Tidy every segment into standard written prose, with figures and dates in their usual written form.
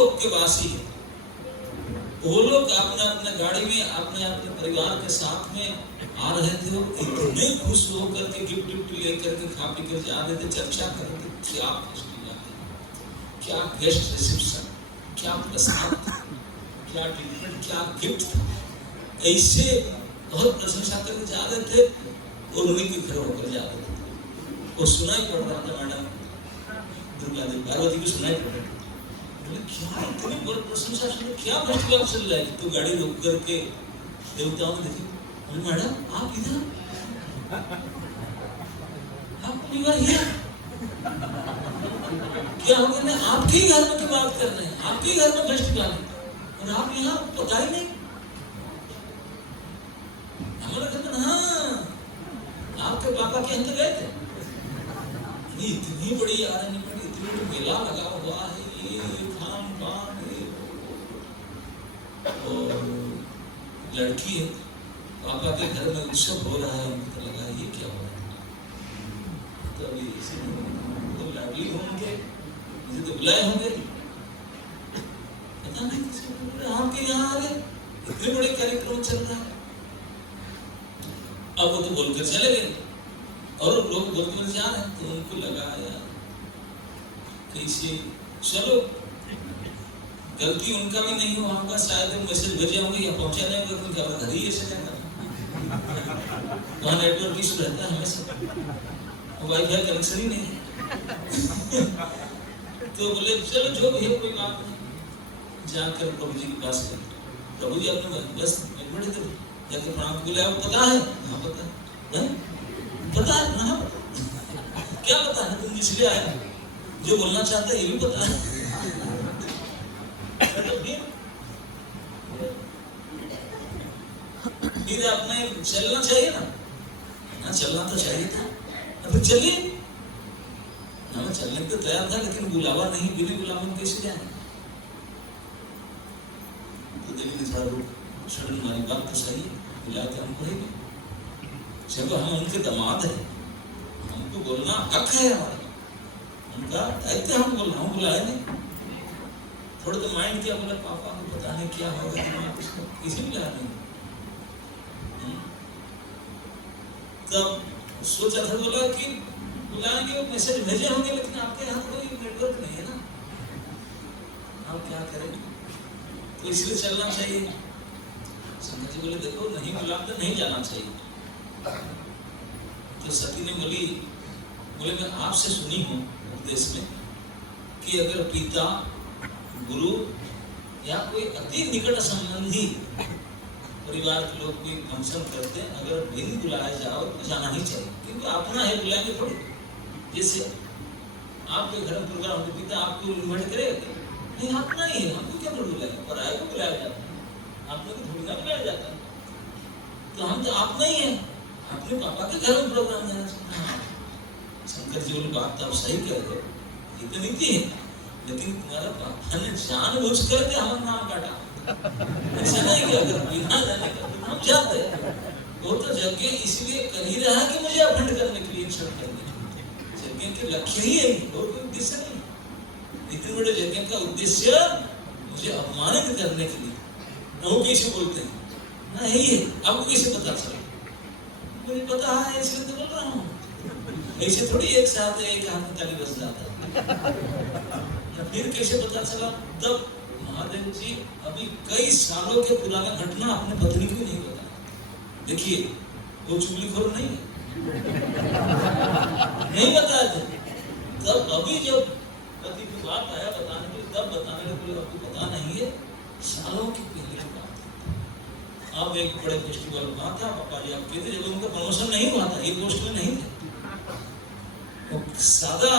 लोक के वासी है। वो लोग अपने अपने गाड़ी में अपने अपने परिवार के साथ में आ रहे थे, वो इतने खुश होकर के गिफ्ट गिफ्ट लेकर के खा पी कर जा रहे थे, चर्चा कर रहे थे क्या फेस्टिवल है, क्या गेस्ट रिसेप्शन, क्या प्रसाद, क्या ट्रीटमेंट, क्या गिफ्ट, ऐसे बहुत प्रशंसा करके जा रहे थे और उन्हीं के घर होकर जा रहे थे। वो सुनाई पड़ रहा था मैडम दुर्गा देवी पार्वती को सुनाई पड़ रहा था, क्या इतनी बड़ी प्रशंसा सुनो, क्या फेस्टिवल चल रहा है। तो गाड़ी रोक करके देवताओं ने देखी, मैडम आप इधर, आप परिवार here? क्या हो गया, आपके ही घर में की बात कर रहे हैं, आपके ही घर में फेस्टिवल है और आप यहाँ पता ही नहीं। हमारा कहते हाँ आपके पापा के अंदर गए थे, इतनी बड़ी आरनी पड़ी, इतनी बड़ी मेला लगा हुआ है, ये खान पान और लड़की है, पापा के घर में उत्सव हो रहा है, उनको लगा ये क्या हो रहा है। तो अभी तो लाडली होंगे, मुझे तो बुलाए होंगे, पता नहीं किसी को, आपके यहाँ आ गए, इतने बड़े कार्यक्रम चल रहा है। अब वो तो बोलकर चले गए और लोग बोलकर जा रहे हैं, तो उनको लगा यार कैसे, चलो गलती उनका भी नहीं हो, आपका शायद मैसेज भेजे होंगे या पहुंचा नहीं होगा, उनका घर ही ऐसे जाता वहाँ नेटवर्क इशू रहता है हमेशा, वाईफाई कनेक्शन ही नहीं है। तो बोले चलो जो भी है कोई बात नहीं, जाकर प्रभु जी के पास गए, प्रभु जी अपने बस बैठे थे, जाके प्रणाम बोले आप पता है, हाँ पता है, पता है, हाँ क्या पता है, तुम इसलिए आए, जो बोलना चाहते हैं ये भी पता है। फिर आपने चलना चाहिए ना, ना चलना तो चाहिए था, फिर चलिए ना, मैं चलने को तैयार था लेकिन बुलावा नहीं, बिना बुलावा कैसे जाए। तो देखिए साहब सडन हमारी बात तो सही है, बुलाते हमको ही नहीं, चलो हम उनके दामाद है, हमको बोलना हक है हमारा, उनका दायित्व हम बोलना, हम बुलाए नहीं। थोड़ा तो माइंड क्या बोला, पापा को पता नहीं क्या होगा, किसी भी बुलाया नहीं। तब सोचा था, बोला कि बुलाएंगे, वो मैसेज भेजे होंगे, लेकिन आपके यहाँ कोई नेटवर्क नहीं है ना, आप क्या करें, तो इसलिए चलना चाहिए। संगत जी बोले देखो नहीं बुलाते नहीं जाना चाहिए। तो सती ने बोले मैं आपसे सुनी हूँ उपदेश में कि अगर पिता गुरु या कोई अति निकट संबंधी परिवार के लोग कोई फंक्शन करते हैं, अगर बिन बुलाया जाओ तो जाना ही चाहिए, क्योंकि अपना है, बुलाएंगे थोड़ी। जैसे आपके घर में प्रोग्राम होते, पिता आपको इन्वाइट करेगा नहीं, अपना ही है, हमको क्या बुलाएगा, पराये को बुलाया जाता है, आपको तो थोड़ी ना बुलाया जाता है। तो हम तो अपना ही है, अपने पापा के घर में प्रोग्राम जाना चाहिए। हाँ शंकर जी बोले बात तो आप सही कह रहे हो, ये तो नीति है, लेकिन तुम्हारा पापा ने जानबूझ करके हमारा नाम काटा, ऐसा नहीं कि अगर बिना जाने का हम जाते हैं, वो तो यज्ञ इसलिए कर ही रहा है कि मुझे अखंड करने के लिए, क्षण करने के लिए, यज्ञ के लक्ष्य ही है, और कोई उद्देश्य नहीं। इतने बड़े यज्ञ का उद्देश्य मुझे अपमानित करने के लिए, वो कैसे बोलते हैं ना, यही है। आपको कैसे पता चला, मुझे पता है इसलिए तो बोल रहा हूँ, ऐसे थोड़ी एक साथ एक हाथ में ताली बज जाता है। फिर कैसे पता चला, तब महादेव जी अभी कई सालों के पुराना घटना अपने पत्नी को नहीं बताया। देखिए वो चुगलीखोर नहीं है, नहीं बताया थे, तब अभी जब पति की बात आया बताने के, तब बताने लगे, आपको पता नहीं है, सालों की पहले बात है। अब एक बड़े फेस्टिवल हुआ था, पापा जी आपके थे, जब उनका प्रमोशन नहीं हुआ था, ये पोस्ट में नहीं थे, सादा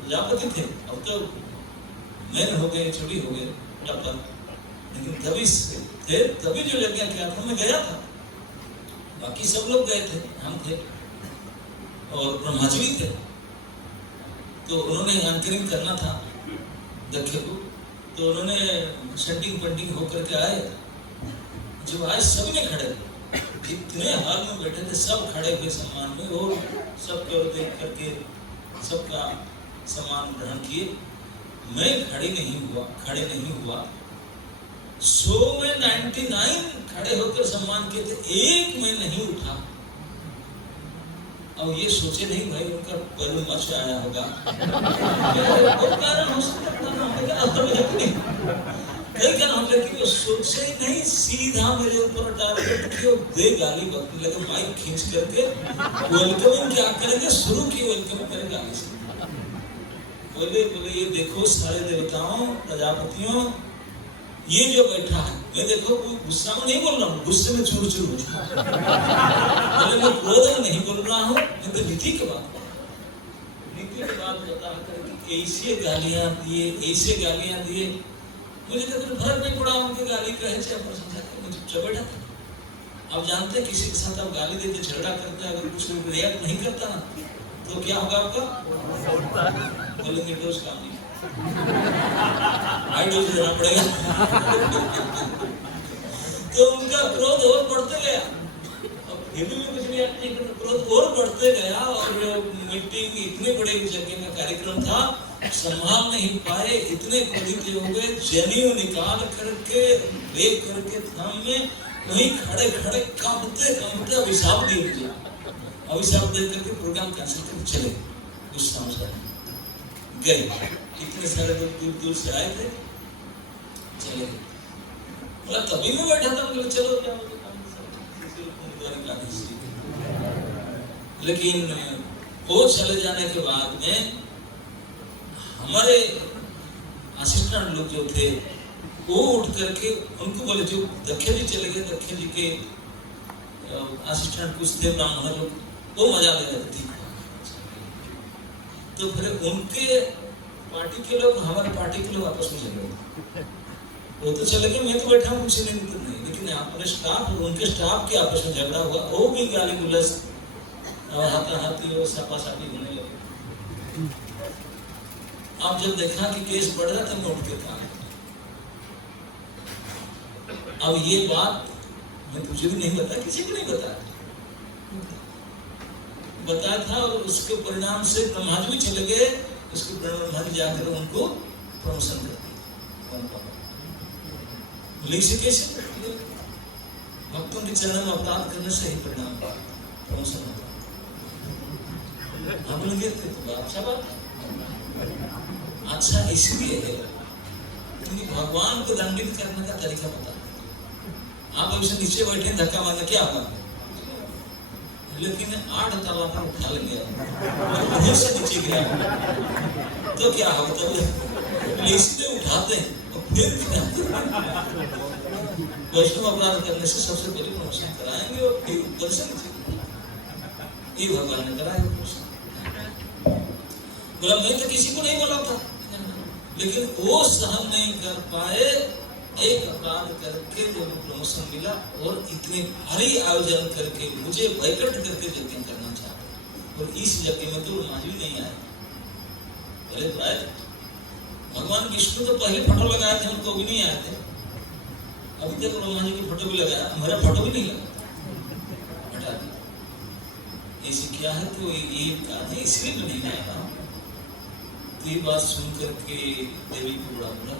प्रजापति थे, अब तो मैन हो गए, छोटी हो गए, टप्पर, लेकिन तभी थे, तभी जो यज्ञ किया था मैं गया था, बाकी सब लोग गए थे, हम थे और ब्रह्मा जी भी थे। तो उन्होंने एंकरिंग करना था दक्ष को, तो उन्होंने सेटिंग पेंटिंग होकर के आए, जब आए सभी ने खड़े, जितने हाल में बैठे थे सब खड़े हुए सम्मान में, और सबके ओर देख करके सबका सम्मान ग्रहण किए। मैं खड़े नहीं हुआ। 100 में 99 खड़े होकर सम्मान किए थे, एक में नहीं उठा। अब ये सोचे नहीं भाई उनका पहलू मच आया होगा, वो कारण हो सकता है कई कारण हम, लेकिन वो सोचे नहीं, सीधा मेरे ऊपर टारगेट किया, दे गाली बकने लगे, माइक खींच करके वेलकम क्या करेंगे शुरू की, वेलकम करें गाली से। बोले ये देखो सारे देवताओं प्रजापतियों, ये जो बैठा है, मैं देखो गुस्सा में नहीं बोल रहा हूँ, गुस्से में चूर चूर हो चुका, मैं क्रोध में नहीं बोल रहा हूँ, मैं तो नीति के बात बता कर ऐसे गालियां दिए, मुझे तो फर्क नहीं पड़ा उनके गाली कहे चाहे प्रशंसा करे, मैं चुपचाप बैठा था। आप जानते हैं किसी के साथ आप गाली देते झगड़ा करते हैं, अगर कुछ रिएक्ट नहीं करता ना तो क्या होगा आपका, बोलेंगे डोज काम नहीं, हाई डोज देना पड़ेगा। तो उनका क्रोध और बढ़ते गया, हिंदू में कुछ रिएक्ट नहीं करता, क्रोध और बढ़ते गया, और मीटिंग इतने बड़े जगह में कार्यक्रम था, संभाल नहीं पाए, इतने क्रोधित हो गए, जनेऊ निकाल करके ले करके थाम में वहीं खड़े कांपते अभिशाप दिए मुझे, अभिशाप दे करके प्रोग्राम कैंसिल करके चले, गुस्सा में गए। इतने सारे लोग दूर से आए थे, चले गए। बोला तभी मैं बैठा था, बोले चलो क्या लेकिन वो चले जाने के बाद में हमारे असिस्टेंट लोग जो थे वो उठ करके उनको बोले, जो दक्षिण जी चले गए, दक्षिण जी के असिस्टेंट कुछ थे ब्राह्मण लोग, वो मजा ले रहे थे। तो फिर उनके पार्टी के लोग हमारे पार्टी के लोग आपस में चले गए, वो तो चले गए, मैं तो बैठा हूँ, कुछ नहीं, लेकिन अपने स्टाफ और उनके स्टाफ के आपस में झगड़ा हुआ, वो भी गाली गुलस और हाथाहाथी और सापासापी होने लगे। अब जब देखा कि केस बढ़ रहा था, मैं उठ के कहा, अब ये बात मैं तुझे भी नहीं बताया, किसी को नहीं बताया था, और उसके परिणाम से ब्रह्मा जी भी चले गए, उसके ब्रह्मा जी जाकर उनको प्रमोशन कर दिया। भक्तों के चरण में अपराध करने से ही परिणाम प्रमोशन होता। हम लोग ये अच्छा बात, अच्छा इसलिए है क्योंकि भगवान को दंडित करने का तरीका पता है। आप अभी से नीचे बैठे धक्का मारने क्या होगा, लेकिन 8 तला पर उठा लेंगे, से नीचे गिरा तो क्या होगा, तब इसलिए उठाते हैं और फिर वैष्णव अपराध करने से सबसे पहले प्रमोशन कराएंगे और फिर ऊपर से ये भगवान ने कराया प्रमोशन। बोला मैं तो किसी को नहीं बोला था, लेकिन वो सहन नहीं कर पाए, एक अपराध करके जो प्रमोशन मिला, और इतने भारी आयोजन करके मुझे बैकट करके यज्ञ करना चाहते, और इस यज्ञ में तो माजी नहीं आए, पहले तो आए भगवान विष्णु तो पहले फोटो लगाए थे, उनको भी नहीं आए थे, अभी तक ब्रह्मा जी की फोटो भी लगाया, मेरा फोटो भी नहीं लगा, हटा दिया। ऐसे क्या है तो ये कारण है, इसलिए मैं नहीं आया। तो ये बात सुन करके देवी को बड़ा बुरा,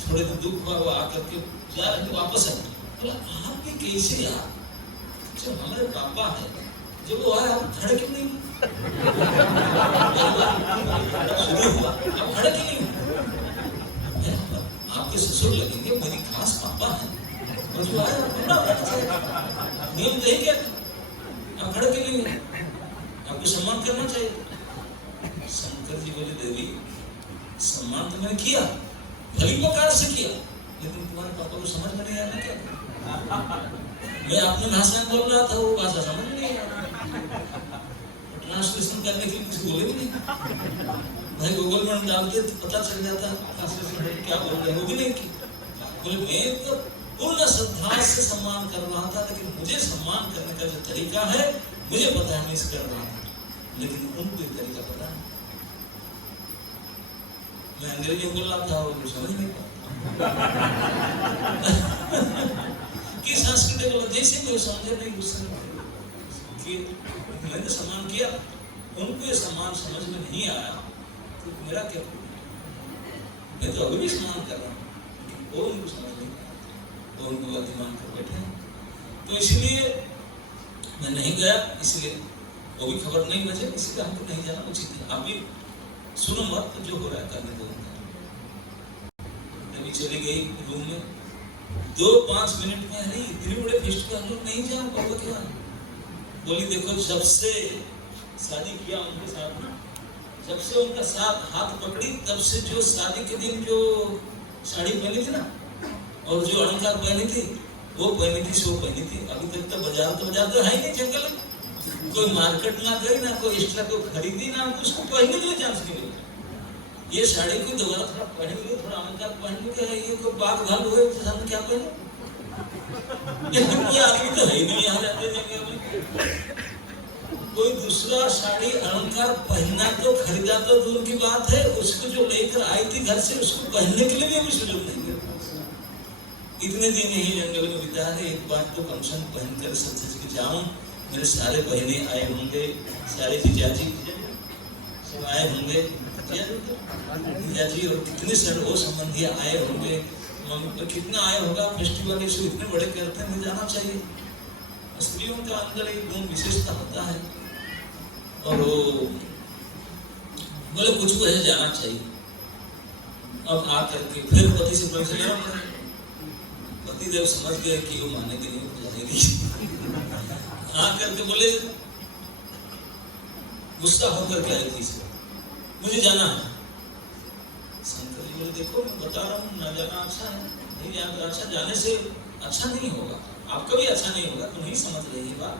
थोड़े तो दुख हुआ, वो आकर के जा रहे थे वापस आए, बोला आप भी कैसे यार, जब हमारे पापा है, जब वो आए आप खड़े क्यों नहीं, शुरू हुआ आप खड़े क्यों नहीं, आपके ससुर लगेंगे, मेरी खास पापा है, और जो आए नियम तो क्या, आप खड़े क्यों नहीं, आपको सम्मान करना चाहिए। शंकर जी बोले देवी सम्मान तो मैंने किया, भली प्रकार से किया, लेकिन तुम्हारे पापा को समझ में नहीं आया क्या, मैं अपने भाषा में बोल रहा था, वो भाषा समझ में नहीं आया, ट्रांसलेशन करने के लिए किसी बोले भी नहीं, भाई गूगल में डालते तो पता चल जाता ट्रांसलेशन क्या बोल रहे, वो भी नहीं की। बोले मैं तो पूर्ण श्रद्धा से सम्मान कर रहा था, लेकिन मुझे सम्मान करने का जो तरीका है मुझे पता है, मैं इसे कर रहा था, लेकिन उनको ये तरीका पता है। मैं अंग्रेजी बोल रहा था, वो समझ नहीं पाता कि संस्कृत बोला जैसे कोई समझे नहीं, गुस्से में कि मैंने सम्मान किया, उनको ये सम्मान समझ में नहीं आया, तो मेरा क्या मैं तो अभी भी स्नान कर रहा हूँ। वो उनको समझ नहीं आया, तो उनको अभिमान कर बैठे। तो इसलिए मैं नहीं गया, इसलिए वो भी खबर नहीं बचे, इसलिए हमको नहीं जाना उचित है। आप भी सुनो मत, जो हो रहा है करने दो। अभी चली गई रूम में, 2-5 मिनट में, अरे इतने बड़े फेस्ट पे हम लोग नहीं जा पाओगे क्या? बोली देखो, जब से शादी किया उनके साथ ना, जब से उनका साथ हाथ पकड़ी, तब से जो शादी के दिन जो साड़ी पहनी थी ना, और जो अलंकार पहनी थी, वो पहनी थी, सो पहनी थी। अभी तक तो बाजार तो है ही नहीं, जंगल में कोई मार्केट ना गई, ना कोई एक्स्ट्रा को खरीदी, ना उसको पहनने के लिए चांस नहीं मिला। ये साड़ी को दोबारा थोड़ा पहन लो, थोड़ा अलंकार पहन लो, ये कोई बाग घाल हुए हम क्या पहने? कोई आदमी तो है ही नहीं यहाँ रहते जंगल में। कोई दूसरा साड़ी अलंकार पहनना तो खरीदा तो दूर की बात है, उसको जो लेकर आई थी घर से, उसको पहनने के लिए भी अभी सुजूक नहीं है। इतने दिन यही जंगल में बिता है, एक बार तो कमसन पहनकर सच के जाऊं, मेरे सारे बहने आए होंगे, सारे जीजाजी सब आए होंगे, जीजाजी और कितने सारे वो संबंधी आए होंगे, मम्मी पर कितना आए होगा, फेस्टिवल इशू इतने बड़े करते हैं, जाना चाहिए। स्त्रियों का अंदर एक गुण विशेषता होता है, और वो बोले कुछ है जाना चाहिए। अब आकर के फिर पति से पैसे लेना पड़े, पति देव समझ गए कि वो मानेगी नहीं, जाएगी। आकर के बोले, गुस्सा होकर के आई थी, मुझे जाना है। शंकर जी बोले देखो, मैं बता रहा हूँ, ना जाना अच्छा है, नहीं जाना अच्छा, जाने से अच्छा नहीं होगा, आपका भी अच्छा नहीं होगा। तुम नहीं समझ रही है बात,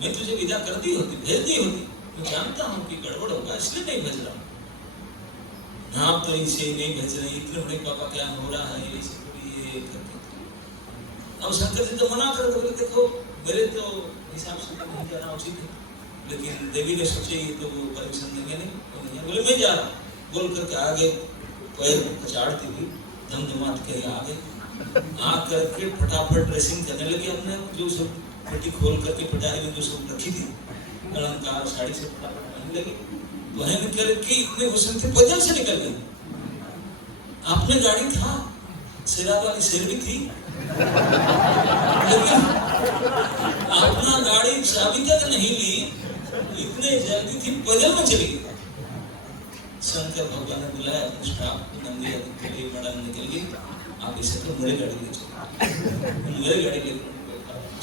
मैं तुझे विदा कर दी होती, भेज दी होती, मैं जानता हूँ कि गड़बड़ होगा, इसलिए नहीं भेज रहा हूँ ना। आप तो इसे नहीं भेज रहे, इतने बड़े पापा क्या हो रहा है, ये करके। अब शंकर जी तो मना कर दो, देखो मेरे तो हिसाब से नहीं जाना उचित है, लेकिन देवी ने सोचे ये तो परमिशन देंगे नहीं, बोले मैं जा रहा हूँ। बोल करके आगे पैर पछाड़ती हुई धमधमाट के आगे आकर के फटाफट ड्रेसिंग करने लगी। अपने जो सब पेटी खोल करके पटारी में जो सब रखी थी अलंकार साड़ी से फटाफट पहनने लगी। पहन करके इतने हुसन थे, पैदल से निकल गई। आपने गाड़ी था, शेरा वाली शेर भी थी, लेकिन अपना गाड़ी चाबी तक नहीं ली, इतने जल्दी थी, पैदल में चली गई। शंकर भगवान ने बुलाया अपने स्टाफ नंदी के लिए, मड़ा निकल गई, आप इसे तो मेरे गाड़ी ले चलो, मेरे गाड़ी ले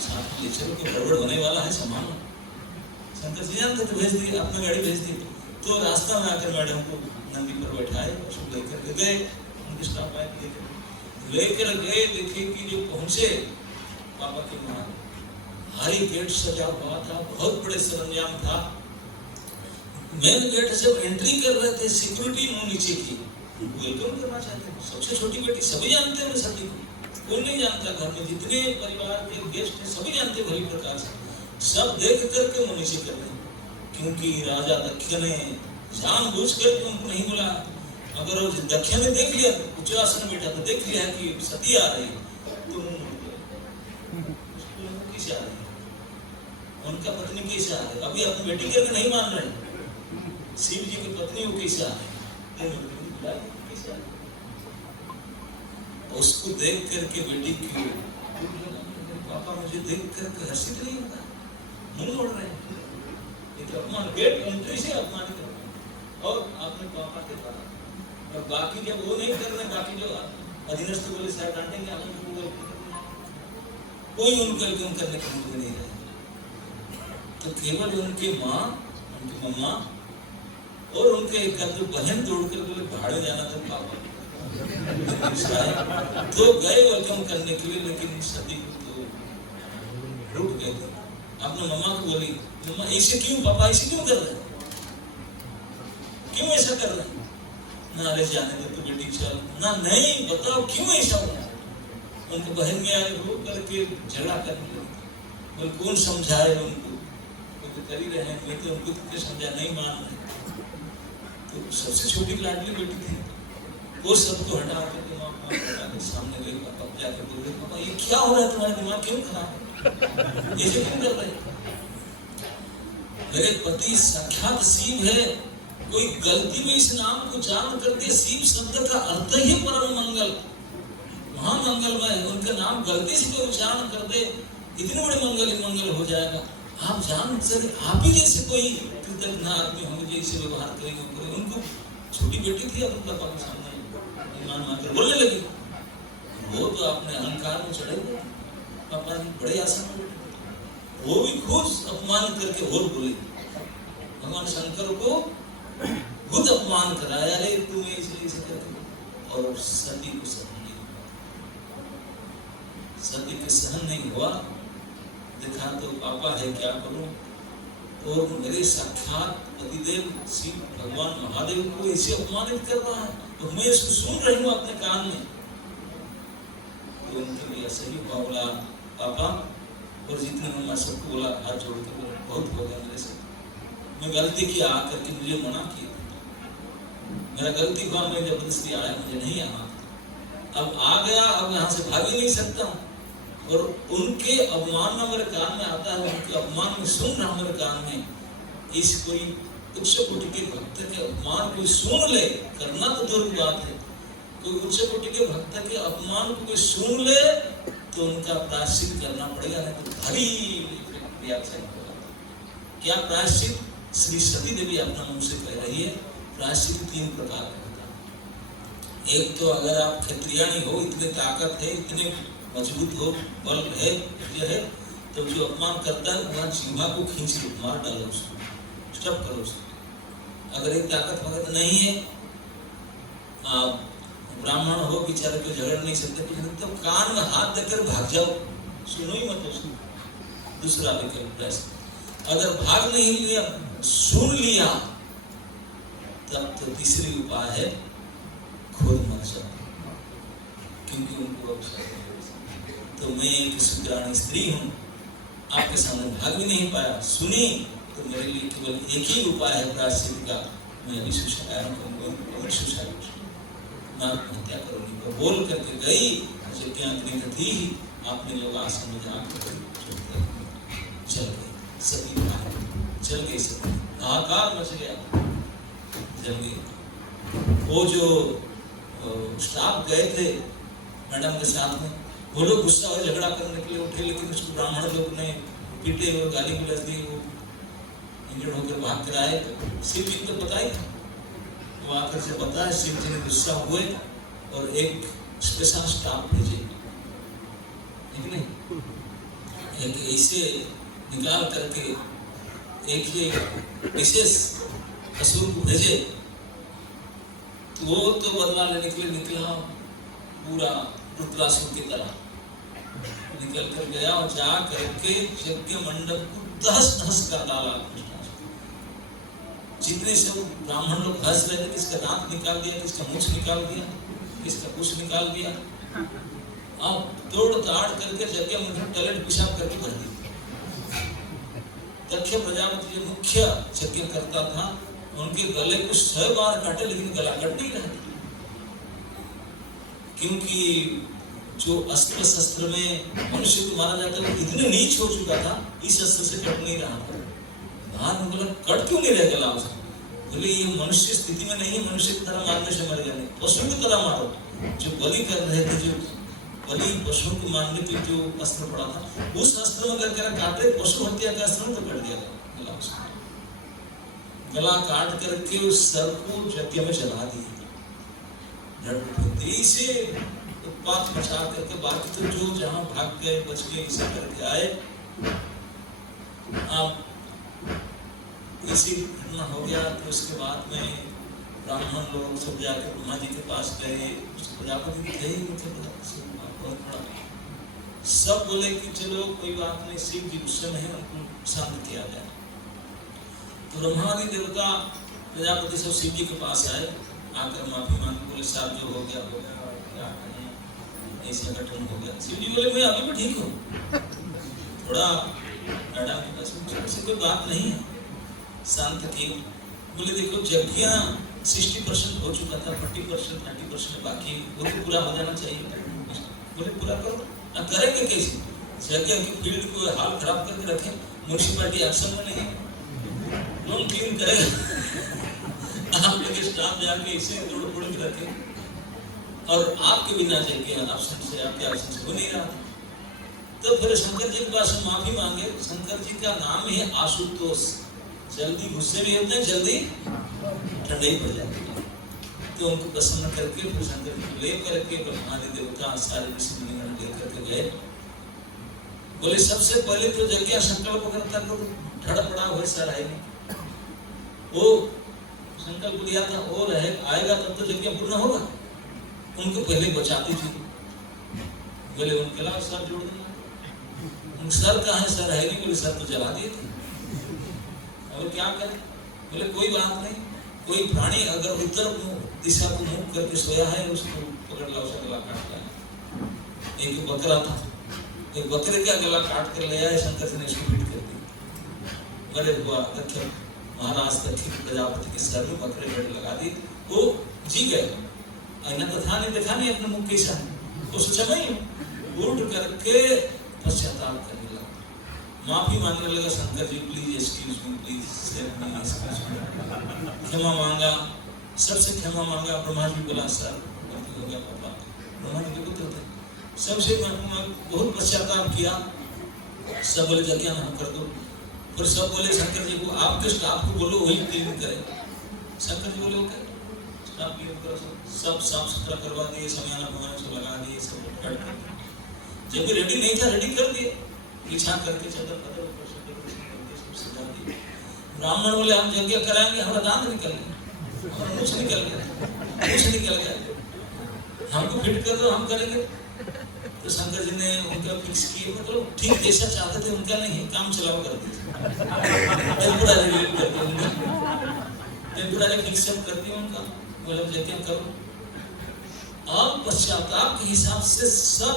साथ ले चलो, कि गड़बड़ होने वाला है, सामान। शंकर जी जानते तो भेज दिए, अपना गाड़ी भेज दी। तो रास्ता में आकर मैडम को नंदी पर बैठाए, उसको लेकर के गए, उनके स्टाफ आए लेकर गए। देखे कि जो पहुंचे पापा के वहां भारी गेट सजा हुआ था, बहुत बड़े सरंजाम था। मेन गेट से एंट्री कर रहे थे, सिक्योरिटी मुंह नीचे की, वेलकम करना चाहते थे। सबसे छोटी बेटी, सभी जानते हैं सभी को, कोई नहीं जानता, घर में जितने परिवार के गेस्ट हैं सभी जानते भली प्रकार से, सब देख करके मुंह नीचे कर रहे, क्योंकि राजा दक्ष ने जानबूझ कर तुमको नहीं बोला। अगर वो दक्ष ने देख लिया, उच्च आसन में बैठा तो देख लिया कि सती आ रही, तो कैसे आ रही, उनका पत्नी कैसे आ रही, अभी अपनी बेटी करके नहीं मान रहे, शिव जी की पत्नी वो कैसे आ रही, कैसे आ रही? उसको देख करके बेटी की पापा मुझे देख करके हर्षित नहीं होता, मुंह मोड़ रहे हैं, ये तो अपमान, गेट एंट्री से अपमानित हो। और अपने पापा के पास, और बाकी जब वो नहीं कर रहे, बाकी जो अधीनस्थ बोले शायद डांटेंगे, कोई उनको वेलकम करने का मूड नहीं रहा। तो केवल उनके माँ, उनकी मम्मा और उनके एक बहन दौड़ कर बोले भाड़े जाना था पापा, तो गए वेलकम करने के लिए, लेकिन सती को तो रुक गए थे। आपने मम्मा को बोली, मम्मा ऐसे क्यों, पापा ऐसे क्यों कर रहे हैं, क्यों ऐसा कर रहे हैं? ना अरे जाने दो तो बेटी चल ना, नहीं बताओ क्यों ऐसा हुआ। उनको बहन में आए रो करके झगड़ा करने लगे, बोले कौन समझाए उनको, वो तो कर ही रहे हैं, मैं तो उनको कितने समझा, नहीं मान रहे। तो सबसे छोटी लाडली बेटी थी, वो सबको हटा करके माँ के सामने गई, पापा जाकर बोले पापा ये क्या हो रहा है, तुम्हारे दिमाग क्यों खराब है, ऐसे क्यों कर रहे? मेरे पति साक्षात शिव है, कोई गलती में इस नाम को उच्चारण कर दे, शिव शब्द का अर्थ ही परम मंगल, महामंगलमय। उनका नाम गलती से कोई उच्चारण कर दे, इतने बड़े मंगल ही मंगल हो जाएगा। आप जान सकते, आप ही जैसे कोई कृतज्ञ आदमी होंगे जैसे व्यवहार करेंगे। उनको छोटी बेटी थी अपने पापा के सामने ईमान मांगकर बोलने लगी, वो तो अपने अहंकार में चढ़े हुए, पापा जी बड़े आसान बेटे, वो भी खुद अपमान करके और बोले। भगवान शंकर को खुद अपमान कराया, अरे तुम ऐसे करके, और सती को सहन नहीं, सती के सहन नहीं हुआ। देखा तो पापा है क्या करूं, और मेरे साक्षात पतिदेव शिव भगवान महादेव को ऐसे अपमानित कर रहा है, तो मैं इसको सुन रही हूँ अपने कान में। तो उनके लिए सही बोला पापा, और जितने मैं सबको बोला हाथ जोड़ के बोला, बहुत हो गया मेरे से, मैं गलती किया आकर के मुझे मना किया, मेरा गलती हुआ, मैं जबरदस्ती आया, मुझे नहीं आना, अब आ गया, अब यहाँ से भाग ही नहीं सकता हूँ। और उनके अपमान में मेरे कान में आता है, उनके अपमान में सुन रहा मेरे कान में। इस कोई उच्च कोटि के भक्त के अपमान कोई सुन ले, करना तो दूर की बात है, कोई उच्च कोटि के भक्त के अपमान को कोई सुन ले तो उनका प्रायश्चित करना पड़ेगा, नहीं तो भारी रिएक्शन होगा। क्या प्रायश्चित? श्री सती देवी अपना मुंह से कह रही है, प्रायश्चित 3 प्रकार का होता है। एक तो अगर आप क्षत्रियाणी हो, इतने ताकत है, इतने मजबूत हो, बल है, तो जो अपमान करता है वहाँ जीवा को खींच लो, मार डालो उसको, स्टॉप करो उसको। अगर एक ताकत वगैरह नहीं है, आप ब्राह्मण हो, बेचारे को झगड़ नहीं सकते, तो कान में हाथ देकर भाग जाओ, सुनो ही मत उसको। दूसरा विकल्प ऐसा, अगर भाग नहीं लिया, सुन लिया, तब तो तीसरी उपाय है खुद मर जाओ, क्योंकि उनको तो मैं एक शुक्राणी स्त्री हूँ, आपके सामने भाग भी नहीं पाया, सुनी तो मेरे लिए केवल एक ही उपाय है प्रायश्चित का, मैं अभी सुसाइड हत्या करूंगी। वो बोल करके गई, यज्ञाग्नि थी, आपने लोग आसन में जाकर चल गई, सती चल गई, सती हाहाकार मच गया, चल गई। वो जो स्टाफ गए थे मैडम के साथ में, वो लोग गुस्सा और झगड़ा करने के लिए उठे, लेकिन उसको ब्राह्मण लोग ने पीटे और गाली गलौज दी, वो इंजर्ड होकर भाग कर आए। शिव जी को पता ही था, वो आकर से बताया, शिव जी ने गुस्सा हुए और एक स्पेशल स्टाफ भेजे, ठीक नहीं, एक ऐसे निकाल करके एक ही विशेष असुर को भेजे। तो वो तो बदला लेने के लिए निकला, पूरा रुद्रासुर की तरह निकल कर गया और जा करके यज्ञ मंडप को तहस-नहस कर डाला। जितने सब ब्राह्मण लोग हंस रहे थे, किसका दांत निकाल दिया, किसका मूछ निकाल दिया, किसका कुछ निकाल दिया, अब तोड़ ताड़ करके यज्ञ मंडप टॉयलेट पेशाब करके भर दी। दक्ष प्रजापति जो मुख्य यज्ञ करता था, उनके गले को 100 बार काटे, लेकिन गला कट नहीं रहा, क्योंकि जो अस्त्र शस्त्र में मनुष्य को मारा जाता है वो इतने नीच हो चुका था, इस अस्त्र से कट नहीं रहा था। बाहर में बोला कट क्यों नहीं रह गया उसको, बोले ये मनुष्य स्थिति में नहीं है, मनुष्य की तरह मारने से मर गया, नहीं पशु की तरह मारो। जो बलि कर रहे थे, जो बलि पशु को मारने पे जो अस्त्र पड़ा था, उस अस्त्र में अगर काटे पशु हत्या का अस्त्र तो कट गया गला उसका। गला काट करके उस सर को यज्ञ में जला दिया, से उत्पात मचा करके। बाकी तो जो जहां भाग गए बच गए, इसे करके आए। अब इसी घटना हो गया, तो उसके बाद में ब्राह्मण लोग सब जाकर ब्रह्मा जी के पास गए, प्रजापति थे बहुत बड़ा, सब बोले कि चलो कोई बात नहीं, शिव जी गुस्से में है, उनको शांत किया जाए। तो ब्रह्मादि देवता प्रजापति सब शिव जी के पास आए, आकर माफी मांगी, बोले साहब जो हो गया क्या करें, ऐसा घटन हो गया। शिव जी बोले मैं अभी भी ठीक हूँ, थोड़ा डरा के बस, ऐसी कोई बात नहीं है, शांत किए। बोले देखो यज्ञ 60% हो चुका था, 40% 30% बाकी, वो तो पूरा हो जाना चाहिए। बोले पूरा करो ना, करेंगे कैसे, यज्ञ की फील्ड को हाल खराब करके रखें, म्यूनिसिपैलिटी एक्शन में नहीं है, लोन क्लीन करेगा आप लेके स्टाफ जाके इसे तोड़ फोड़ के रखे और आपके बिना जाके ऑप्शन से आपके ऑप्शन से हो नहीं रहा था। तो फिर शंकर जी के पास माफी मांगे। शंकर जी का नाम है आशुतोष। जल्दी गुस्से में होते हैं, जल्दी ठंडे ही पड़ जाते हैं। तो उनको प्रसन्न करके फिर शंकर जी ले करके ब्रह्मादि देवता सारे ऋषि मुनिगण ले करके गए। बोले सबसे पहले तो यज्ञ संकल्प करता तो ठड़ पड़ा हुआ सर है वो संकल्प लिया था वो रहे आएगा तब तो यज्ञ पूर्ण होगा। उनको पहले बचाती थी। बोले उनके अलावा सर जोड़ देना। सर कहाँ है? सर है नहीं। बोले सर तो जला दिए थे। अब क्या करें? बोले कोई बात नहीं, कोई प्राणी अगर उत्तर दिशा को मुख करके सोया है उसको पकड़ ला, उसका गला काट लिया। एक बकरा था, एक बकरे का गला काट कर ले आए। शंकर जी ने उसको पीट कर दी। बड़े हुआ दक्ष महाराज दक्ष प्रजापति के सर में बकरे पेड़ लगा दी। वो जी गए। आईना तो था नहीं, देखा नहीं अपने मुख कैसा है। वो सोचा नहीं, उठ करके पश्चाताप करने लगा, माफी मांगने लगा। Shankar ji please excuse me, please क्षमा मांगा, सबसे क्षमा मांगा। ब्रह्मा जी बोला सर गलती हो गया पापा। ब्रह्मा जी के पुत्र थे, सबसे बहुत पश्चाताप किया। सब बोले जाके हम कर दो। फिर सब बोले शंकर जी को आपके स्टाफ को बोलो वही क्लीन करे। शंकर जी बोले ओके, स्टाफ क्लीन करो। सब साफ सुथरा करवा दिए, समयाना भगवान से लगा दिए, सब कट कर दिए। जब भी रेडी नहीं था रेडी कर दिए, बिछा करके चादर पत्थर ऊपर से सब सजा दिए। ब्राह्मण बोले हम यज्ञ कराएंगे, हमारा दांत निकल गया, हमारा मुंह से निकल गया, मुंह से निकल गया, हमको फिट कर दो हम करेंगे। तो शंकर जी ने उनका फिक्स किए, मतलब ठीक जैसा चाहते थे उनका नहीं, काम चलाओ कर दिया। टेम्पोररी रिलीव कर दिया उनका, टेम्पोररी फिक्स अप कर दिया उनका। बोले यज्ञ करो। अब पश्चाताप के हिसाब से सब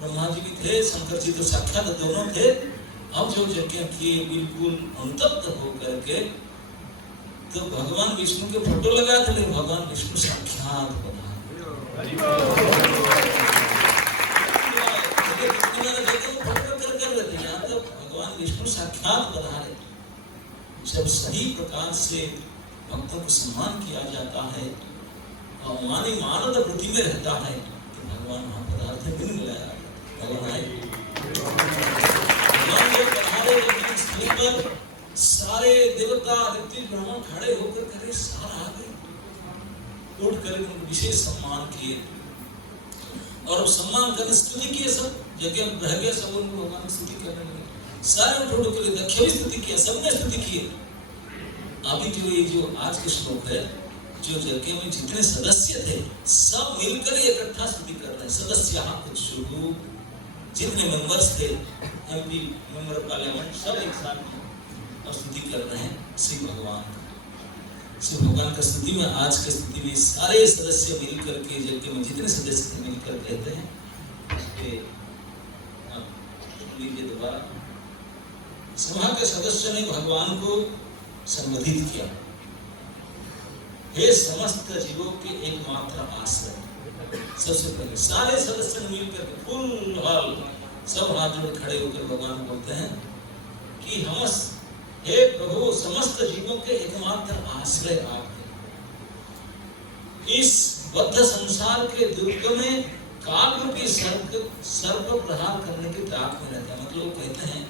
ब्रह्मा जी भी थे, शंकर जी तो साक्षात दोनों थे। अब जो यज्ञ किए बिल्कुल अनुतप्त होकर के, तो भगवान विष्णु के फोटो लगाए थे, लेकिन भगवान विष्णु साक्षात भगवान विष्णु साक्षात पधारे। जब सही प्रकार से भक्तों को सम्मान किया जाता है और मानी मानद वृत्ति में रहता है, तो भगवान वहां पदार्थ बिन मिलाया पर सारे देवता ऋत्विज ब्राह्मण खड़े होकर करे सारा आ गए, उठ कर विशेष सम्मान किए और सम्मान करने स्तुति किए। सब यज्ञ रह गया, सब उनको भगवान की स्तुति करने लगे। सारे उठ कर दक्ष भी स्तुति किया, सबने स्तुति किए। अभी जो ये जो आज के श्लोक है, जो यज्ञ में जितने सदस्य थे सब मिलकर इकट्ठा स्तुति कर रहे हैं। सदस्य कुछ जितने मेंबर्स थे, एमपी मेंबर ऑफ पार्लियामेंट, सब एक साथ और स्तुति कर रहे हैं श्री भगवान। श्री भगवान का स्तुति में आज की स्तुति में सारे सदस्य मिलकर के यज्ञ में जितने सदस्य थे मिलकर कहते हैं। लीजिए दोबारा। सभा के सदस्य ने भगवान को संबोधित किया, हे समस्त जीवों के एकमात्र आश्रय। सबसे पहले सारे सदस्य मिलकर फुल हॉल सब हाथ जोड़ खड़े होकर भगवान बोलते हैं कि हम हे प्रभु समस्त जीवों के एकमात्र आश्रय आप हैं। इस बद्ध संसार के दुर्ग में काल रूपी सर्प प्रहार करने के ताक में रहता है। मतलब वो कहते हैं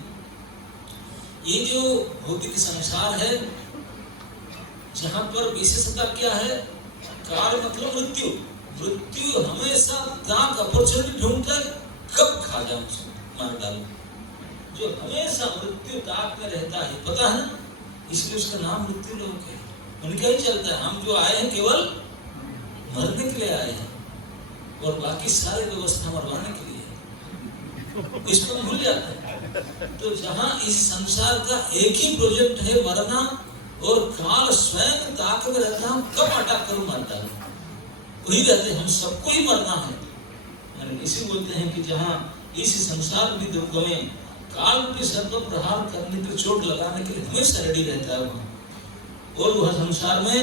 ये जो भौतिक संसार है, जहां पर विशेषता क्या है, काल मतलब मृत्यु। मृत्यु हमेशा ताक अपॉर्चुनिटी ढूंढता है, कब खा जाऊं उसको मार डालूं। जो हमेशा मृत्यु ताक में रहता है, पता है ना, इसलिए उसका नाम मृत्यु लोक है। उनका ही चलता है, हम जो आए हैं केवल मरने के लिए आए हैं और बाकी सारी व्यवस्था मरवाने के लिए है। इसको भूल जाते हैं। तो जहां इस संसार का एक ही प्रोजेक्ट है, मरना, और काल स्वयं ताक में रहता है, कब अटैक करूं मार डालूं, वही रहते, हम सबको ही मरना है। इसी बोलते हैं कि जहां इस संसार की दुर्ग में काल के सर्प प्रहार करने पर चोट लगाने के लिए हमेशा रेडी रहता है वहां। और वह संसार में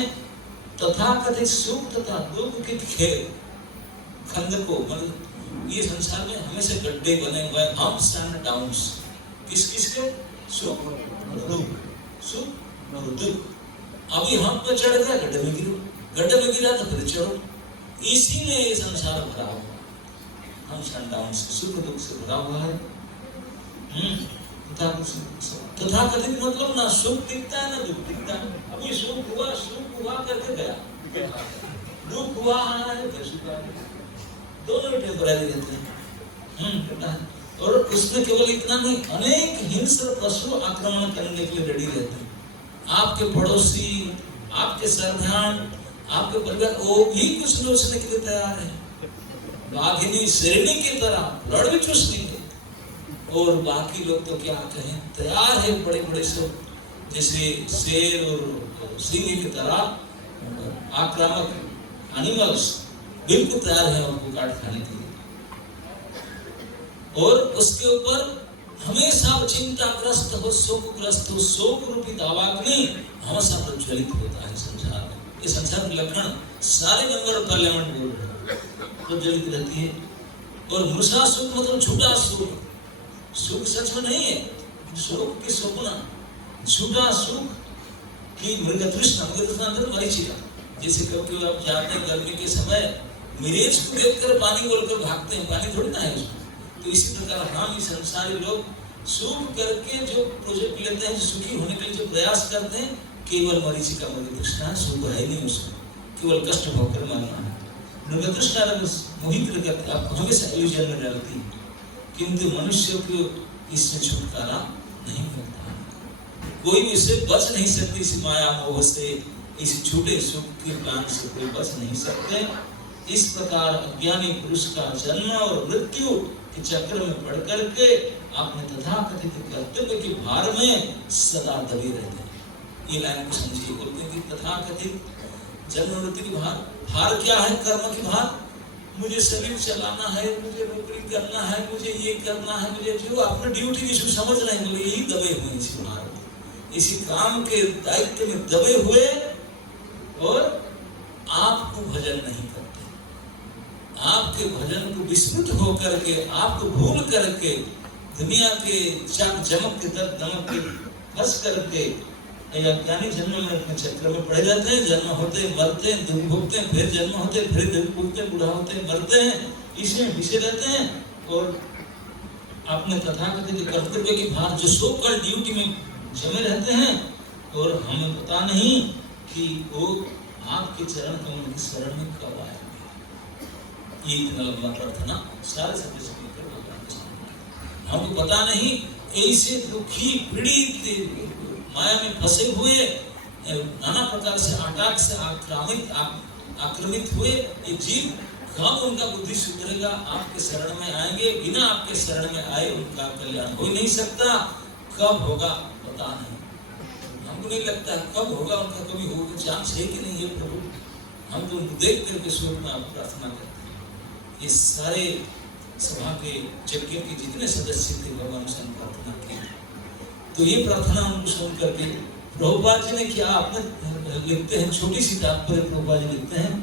तथाकथित सुख तथा दुख के खेल खंडकों, मतलब ये संसार में हमेशा गड्ढे बने हुए, अप्स एंड डाउन्स। किस किस के? सुख और दुख, सुख और दुख। अभी हम पे चढ़ गया, गड्ढे में गिरो, गड्ढे में गिरा तो फिर चढ़ो। इसी में ये संसार भरा हुआ, हम संतान से सुख दुख से भरा हुआ है। तथाकथित मतलब ना सुख दिखता है ना दुख दिखता है। अभी सुख हुआ करके गया, दुख हुआ आना है फिर सुख आ गया, दोनों ही टेम्परेरी रहते हैं। और उसमें केवल इतना नहीं, अनेक हिंस्र पशु आक्रमण करने के लिए रेडी रहते हैं। आपके पड़ोसी, आपके सरदार, आपके परिवार, वो भी कुछ नोचने के लिए तैयार है। बाघिनी शेरनी की तरह लड़ भी चूसने के, और बाकी लोग तो क्या कहें, तैयार है बड़े बड़े सब, जैसे शेर और सिंह की तरह आक्रामक एनिमल्स बिल्कुल तैयार है उनको काट खाने के लिए। और उसके ऊपर हमेशा चिंताग्रस्त हो, शोकग्रस्त हो, शोक रूपी दावाग्नि हमेशा प्रज्वलित होता है संसार में। ये संसार के लक्षण सारे नंबर पार्लियामेंट बोल रहे हैं, प्रज्वलित रहती है। और मुसा सुख मतलब झूठा सुख, सुख सच में नहीं है, शोक की स्वप्न, झूठा सुख की मृगतृष्णा, अंदर मरीचिका। जैसे कभी आप जाते हैं गर्मी के समय, मिरेज को देखकर पानी बोलकर भागते हैं, पानी थोड़ी ना है उसमें। तो इसी प्रकार हम संसारी लोग सुख करके जो प्रोजेक्ट लेते हैं, सुखी होने के लिए जो प्रयास करते हैं, केवल मरीचिका मृगतृष्णा, सुख है नहीं उसमें, केवल कष्ट भोगकर मरना है। मृगतृष्णा मोहित करते, आप हमेशा इल्यूजन में डालती है, किंतु मनुष्य को इससे छुटकारा नहीं मिलता। कोई भी इससे बच नहीं सकती, इस माया मोह से, इस झूठे सुख के ज्ञान से कोई बच नहीं सकते। इस प्रकार अज्ञानी पुरुष का जन्म और मृत्यु के चक्र में पड़ करके आपने तथाकथित कर्तव्य के भार में सदा दबे रहते हैं। ये लाइन को समझिए, बोलते हैं कि तथाकथित जन्म मृत्यु की भार, भार क्या है? कर्म की भार। मुझे शरीर चलाना है, मुझे नौकरी करना है, मुझे ये करना है, मुझे जो अपने ड्यूटी जिसको समझ रहे हैं, बोले यही दबे हुए इसी भार, इसी काम के दायित्व में दबे हुए, और आपको भजन नहीं करते, आपके भजन को विस्मृत होकर के, आपको भूल करके, दुनिया के चमक के तक दमक के फंस करके अज्ञानी जन्म में अपने चक्र में पड़े रहते हैं। जन्म होते मरते हैं, दुख भोगते हैं, फिर जन्म होते फिर दुख भोगते हैं, बूढ़ा होते हैं, मरते हैं, इसमें घिसे रहते हैं। और अपने तथाकथित कर्तव्य की भार जो सो कर ड्यूटी में जमे रहते हैं, और हमें पता नहीं कि वो आपके चरण कमल की शरण में कब आएंगे। ये इतना लंबा प्रार्थना सारे सदस्य मिलकर भगवान के सामने, हमको पता नहीं। ऐसे दुखी पीड़ित माया में फंसे हुए, नाना प्रकार से आटाक से आक्रमित हुए ये जीव, कब उनका बुद्धि सुधरेगा? आपके शरण में आएंगे, बिना आपके शरण में आए उनका कल्याण हो ही नहीं सकता। कब होगा पता नहीं, हमको नहीं लगता कब होगा उनका, कभी होगा चांस है कि नहीं है प्रभु? हम तो देख करके स्वर्ग में आप प्रार्थना करते हैं। ये सारे सभा के यज्ञ के जितने सदस्य थे भगवान से प्रार्थना की, तो ये प्रार्थना हमको सुन करके प्रभुपाद जी ने क्या आपने लिखते हैं, छोटी सी तात्पर्य प्रभुपाद जी लिखते हैं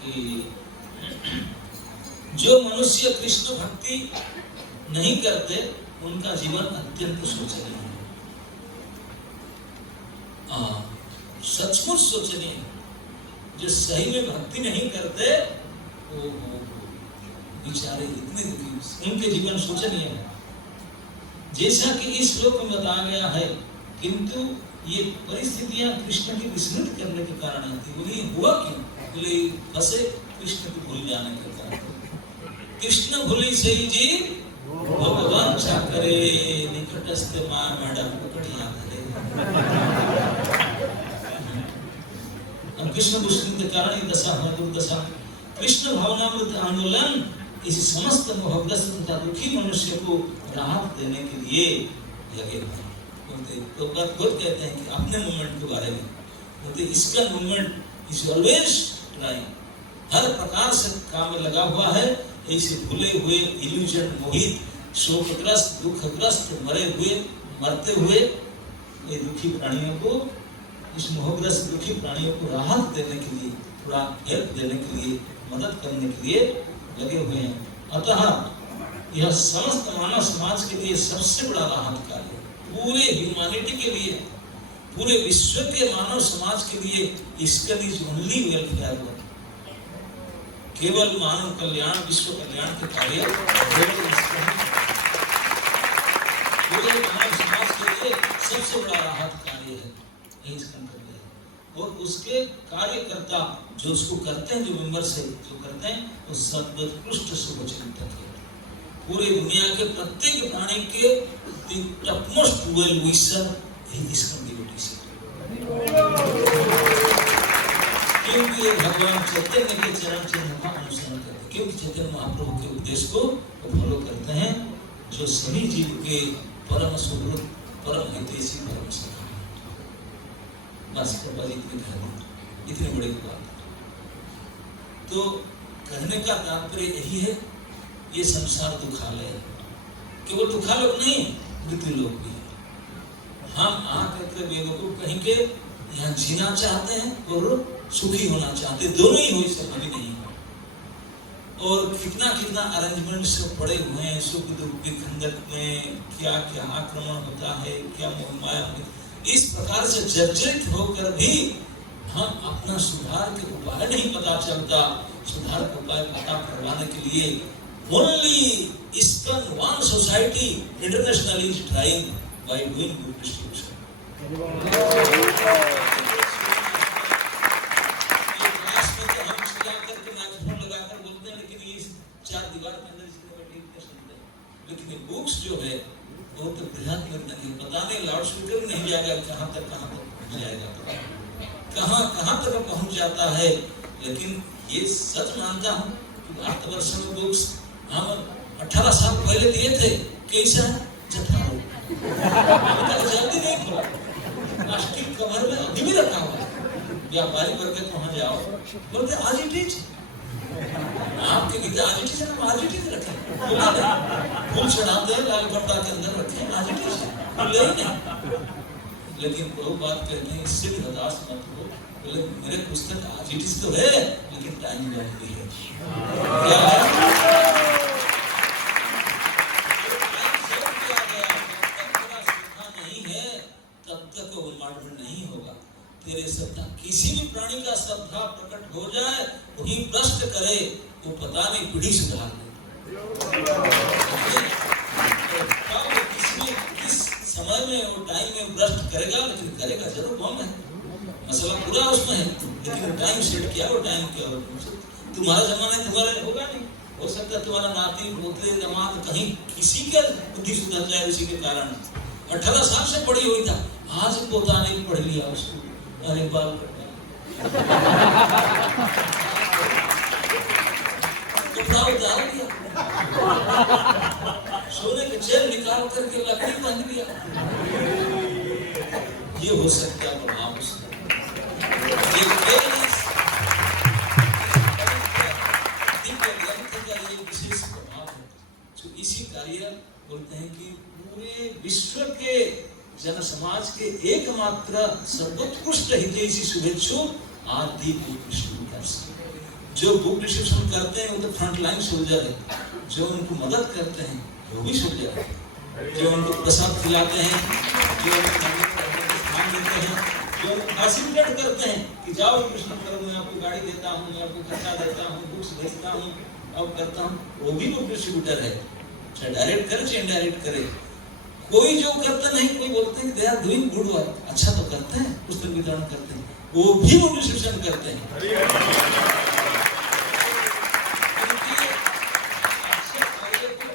कि जो मनुष्य कृष्ण भक्ति नहीं करते उनका जीवन अत्यंत शोचनीय है, सचमुच सोचनीय है। जो सही में भक्ति नहीं करते वो बेचारे इतने दुखी, उनके जीवन शोचनीय है। जैसा कि इस श्लोक में बताया गया है, किंतु ये परिस्थितियां कृष्ण की विस्मृत करने के कारण आती। बोले हुआ क्यों? बोले फंसे कृष्ण को भूल जाने के कारण। कृष्ण भूली सही जी भगवान चाकरे निकटस्थ मां मैडम पकड़िया करे। कृष्ण विस्मृत के कारण ये दशा है, दुर्दशा। कृष्ण भावनामृत आंदोलन इस समस्त मोहग्रस्त तथा दुखी मनुष्य को राहत देने के लिए लगे हुए हैं। तो बात खुद कहते हैं कि अपने मूवमेंट के बारे में बोलते, इसका मूवमेंट इज ऑलवेज ट्राइंग, हर प्रकार से काम में लगा हुआ है। ऐसे भूले हुए, इल्यूजन, मोहित, शोकग्रस्त, दुखग्रस्त, मरे हुए, मरते हुए ये दुखी प्राणियों को, इस मोहग्रस्त दुखी प्राणियों को राहत देने के लिए, थोड़ा हेल्प देने के लिए, मदद करने के लिए लगे हुए हैं। अतः यह समस्त मानव समाज के लिए सबसे बड़ा राहत कार्य, पूरे ह्यूमैनिटी के लिए, पूरे विश्व के मानव समाज के लिए इसका इज ओनली वेलफेयर वर्क, केवल मानव कल्याण, विश्व कल्याण के कार्य पूरे मानव समाज के लिए सबसे बड़ा राहत कार्य है, यही इसका कार्य है। और उसके कार्यकर्ता जो उसको करते हैं, जो मेंबर्स है जो करते हैं, वो सर्वोत्कृष्ट शुभचिंतक है। पूरी दुनिया के प्रत्येक प्राणी के टॉपमोस्ट वेल विशर इसका डिवोटी से, क्योंकि भगवान चैतन्य के चरण चिन्ह का अनुसरण करते हैं, क्योंकि चैतन्य महाप्रभु के उपदेश को फॉलो करते हैं, जो सभी जीव के परम सुहृद, परम हितैषी, परम सखा। बस बाबा जी इतनी बड़ी बात। तो कहने का तात्पर्य यही है, ये संसार दुखालय है, केवल दुखालोक नहीं, मृत्यु लोक भी है। हम आकर बेवकूफ कहीं के यहाँ जीना चाहते हैं और सुखी होना चाहते, दोनों ही हो, इससे कभी नहीं। और कितना कितना अरेंजमेंट सब पड़े हुए हैं, सुख दुख के खंडक में क्या क्या आक्रमण होता है, क्या मोहमाया, इस प्रकार से जर्जरित होकर भी हम अपना सुधार के उपाय नहीं पता चलता। सुधार के उपाय पता करवाने के लिए only ISKCON one society international is trying by doing good distribution. लेकिन ये बुक्स जो है वो तो बृहद नहीं, पता नहीं लाउड स्पीकर नहीं जाएगा कहाँ तक पहुँच जाएगा, कहाँ तक पहुँच जाता है। लेकिन ये सच मानता हूँ कि भारतवर्ष में बुक्स हम 18 साल पहले दिए थे, कैसा जठारो जल्दी नहीं खोला, प्लास्टिक कवर में अभी भी रखा हुआ। व्यापारी वर्ग के वहाँ जाओ, बोलते आज ही टीच आपके गीता आज ही टीच है, हम आज ही टीच रखें, फूल चढ़ाते हैं लाल कपड़ा के अंदर रखें, आज ही टीच नहीं। लेकिन वो बात कहते हैं, इससे भी हताश मत हो, बोले मेरे पुस्तक आज ही टीच तो है, लेकिन टाइम लगती है। क्या है? नहीं होगा। तेरे श्रद्धा किसी भी प्राणी का श्रद्धा प्रकट हो जाए, वही भ्रष्ट करे, वो पता नहीं पीढ़ी सुधार दे। किस समय में वो टाइम में भ्रष्ट करेगा, लेकिन करेगा जरूर। कौन है मसला पूरा उसमें है, लेकिन टाइम सेट किया, वो टाइम क्या हो। तुम्हारा जमाना तुम्हारे होगा नहीं, हो सकता है तुम्हारा नाती पोते जमात कहीं किसी का बुद्धि सुधर जाए उसी के कारण। 18 साल से पढ़ी हुई था, आज पोता नहीं पढ़ लिया उसको, अरे बाल कपड़ा उतार लिया, सोने के चेन निकाल करके लकड़ी बांध लिया। ये हो सकता है प्रभाव उसका। विशेष प्रभाव है जो इसी कार्य बोलते हैं कि पूरे विश्व के जन समाज के एकमात्र सर्वोत्कृष्ट हितैषी शुभेच्छु आदि बुक डिस्ट्रीब्यूटर्स। जो बुक डिस्ट्रीब्यूशन करते हैं वो तो फ्रंट लाइन सोल्जर है, जो उनको मदद करते हैं वो भी सोल्जर है, जो उनको प्रसाद खिलाते हैं, जो ध्यान देते हैं, जो फैसिलिटेट करते हैं कि जाओ कृष्ण करो, मैं आपको गाड़ी देता हूँ, मैं आपको खर्चा देता हूँ, बुक्स भेजता हूँ और करता हूँ, वो भी बुक डिस्ट्रीब्यूटर है। चाहे डायरेक्ट करे चाहे इनडायरेक्ट करे, कोई जो करता नहीं, कोई बोलते हैं they are doing good work, अच्छा तो करते हैं, पुस्तक वितरण करते हैं, वो भी बुक डिस्ट्रीब्यूशन करते हैं।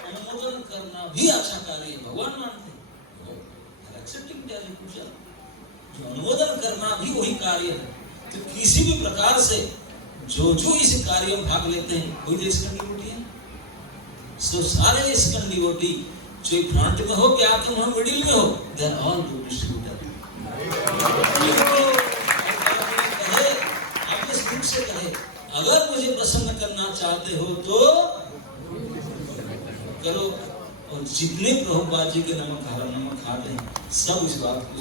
अनुमोदन करना भी अच्छा कार्य है, भगवान मानते हैं। एक्सेप्टिंग जो अनुमोदन करना भी वही कार्य है। तो किसी भी प्रकार से जो इस कार्य में भाग लेते हैं वही ISKCON डिवोटी है। सो सारे ISKCOन डिवोटी जो फ्रंट में हो, क्या तुम हम मिडिल में हो, they are all book distributor. से कहे अगर मुझे प्रसन्न करना चाहते हो तो करो। और जितने प्रभुपाद जी के नमक खाते हैं सब इस बात को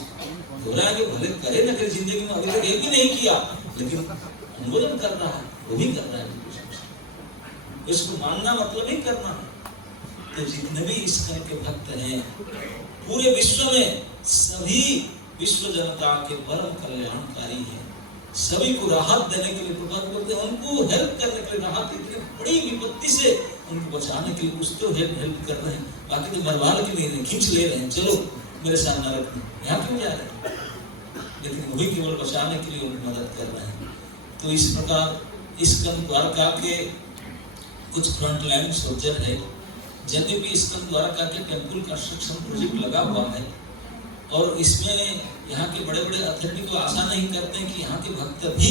दोहराएंगे, भले करे न करे, जिंदगी में अभी तक एक भी नहीं किया, लेकिन अनुमोदन कर रहा है, वो भी कर रहा है। इसको मानना मतलब ही करना है। तो जितने भी ISKCOन के भक्त हैं पूरे विश्व में, सभी विश्व जनता के परम कल्याणकारी है। सभी को राहत देने के लिए प्रभात करते हैं, उनको हेल्प करने के लिए, राहत इतनी बड़ी विपत्ति से उनको बचाने के लिए कुछ तो हेल्प कर रहे हैं, बाकी तो मरवाल के नहीं, खींच ले रहे हैं, चलो मेरे साथ नरक में, यहाँ क्यों जा रहे हैं? लेकिन वही केवल बचाने के लिए उनकी मदद कर रहे हैं। तो इस प्रकार स्कंद द्वारका के कुछ फ्रंटलाइन सोल्जर है। यद्यपि स्कंद द्वारका के टेम्पल कंस्ट्रक्शन प्रोजेक्ट लगा हुआ है और इसमें यहाँ के बड़े बड़े अथॉरिटी को आशा नहीं करते कि यहाँ के भक्त भी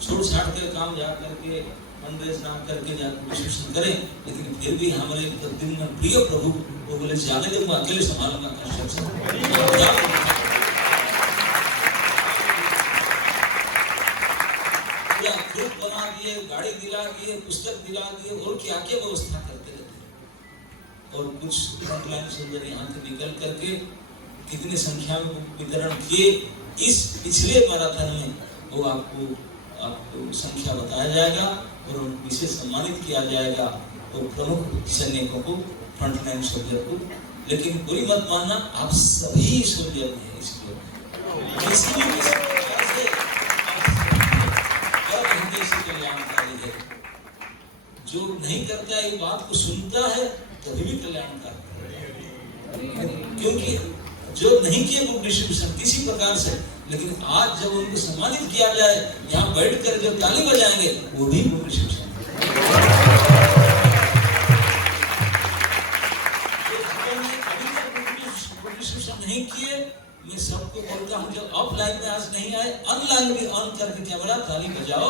छोड़ छाड़ कर काम जा करके मंदिर स्नान करके जाकर विश्लेषण करें, लेकिन फिर भी हमारे दिन में प्रिय प्रभु वो बोले जाने दे, मैं अकेले संभालूंगा कंस्ट्रक्शन। ग्रुप बना दिए, गाड़ी दिला दिए, पुस्तक दिला दिए और क्या क्या व्यवस्था करते रहते। और कुछ फ्रंटलाइन सोल्जर यहाँ से निकल करके कितनी संख्या में वितरण किए इस पिछले मैराथन में वो आपको संख्या बताया जाएगा और उनको विशेष सम्मानित किया जाएगा और प्रमुख सैनिकों को, फ्रंटलाइन सोल्जर को। लेकिन बुरी मत मानना, आप सभी सोल्जर हैं इसके किसी भी प्रकार से कल्याणकारी है। जो नहीं करता है, ये बात को सुनता है तभी भी कल्याणकारी है, क्योंकि जो नहीं किए वो डिस्ट्रीब्यूशन किसी प्रकार से, लेकिन आज जब उनको सम्मानित किया जाए, यहाँ बैठ कर जब ताली बजाएंगे वो भी डिस्ट्रीब्यूशन। नहीं किए, मैं सबको बोलता हूँ जब ऑफलाइन में आज नहीं आए, ऑनलाइन भी ऑन करके कैमरा ताली बजाओ।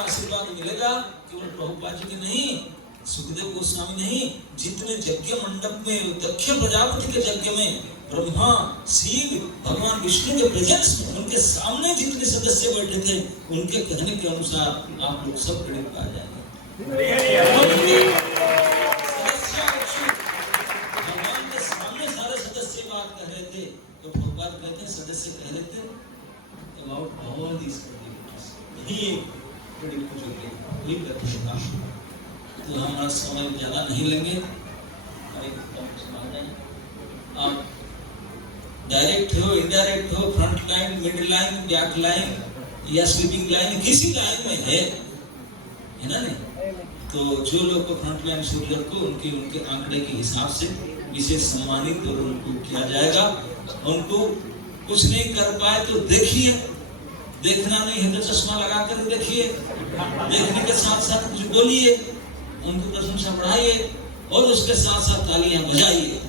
आशीर्वाद मिलेगा केवल प्रभुपाद जी के नहीं, सुखदेव गोस्वामी नहीं, जितने यज्ञ मंडप में, दक्ष प्रजापति के यज्ञ में ब्रह्मा, शिव, भगवान विष्णु के प्रेजेंस में उनके सामने जितने सदस्य बैठे थे, उनके कहने के अनुसार आप लोग सब क्रेडिट पा जाएंगे। भगवान के सामने सारे सदस्य बात कह रहे थे, तो भगवान कहते हैं सदस्य कह रहे थे अबाउट ऑल दिस ही तो हमारा समय ज्यादा नहीं लेंगे। आप डायरेक्ट हो, इनडायरेक्ट हो, front line, mid line, back line या स्लीपिंग लाइन, किसी लाइन में है ना नहीं? तो जो लोग को फ्रंट लाइन सोल्जर को उनके आंकड़े के हिसाब से विशेष सम्मानित और उनको किया जाएगा। उनको कुछ नहीं कर पाए तो देखिए, देखना नहीं है तो चश्मा लगा कर देखिए, देखने के साथ साथ कुछ बोलिए, उनको प्रशंसा बढ़ाइए और उसके साथ साथ तालियां बजाइए।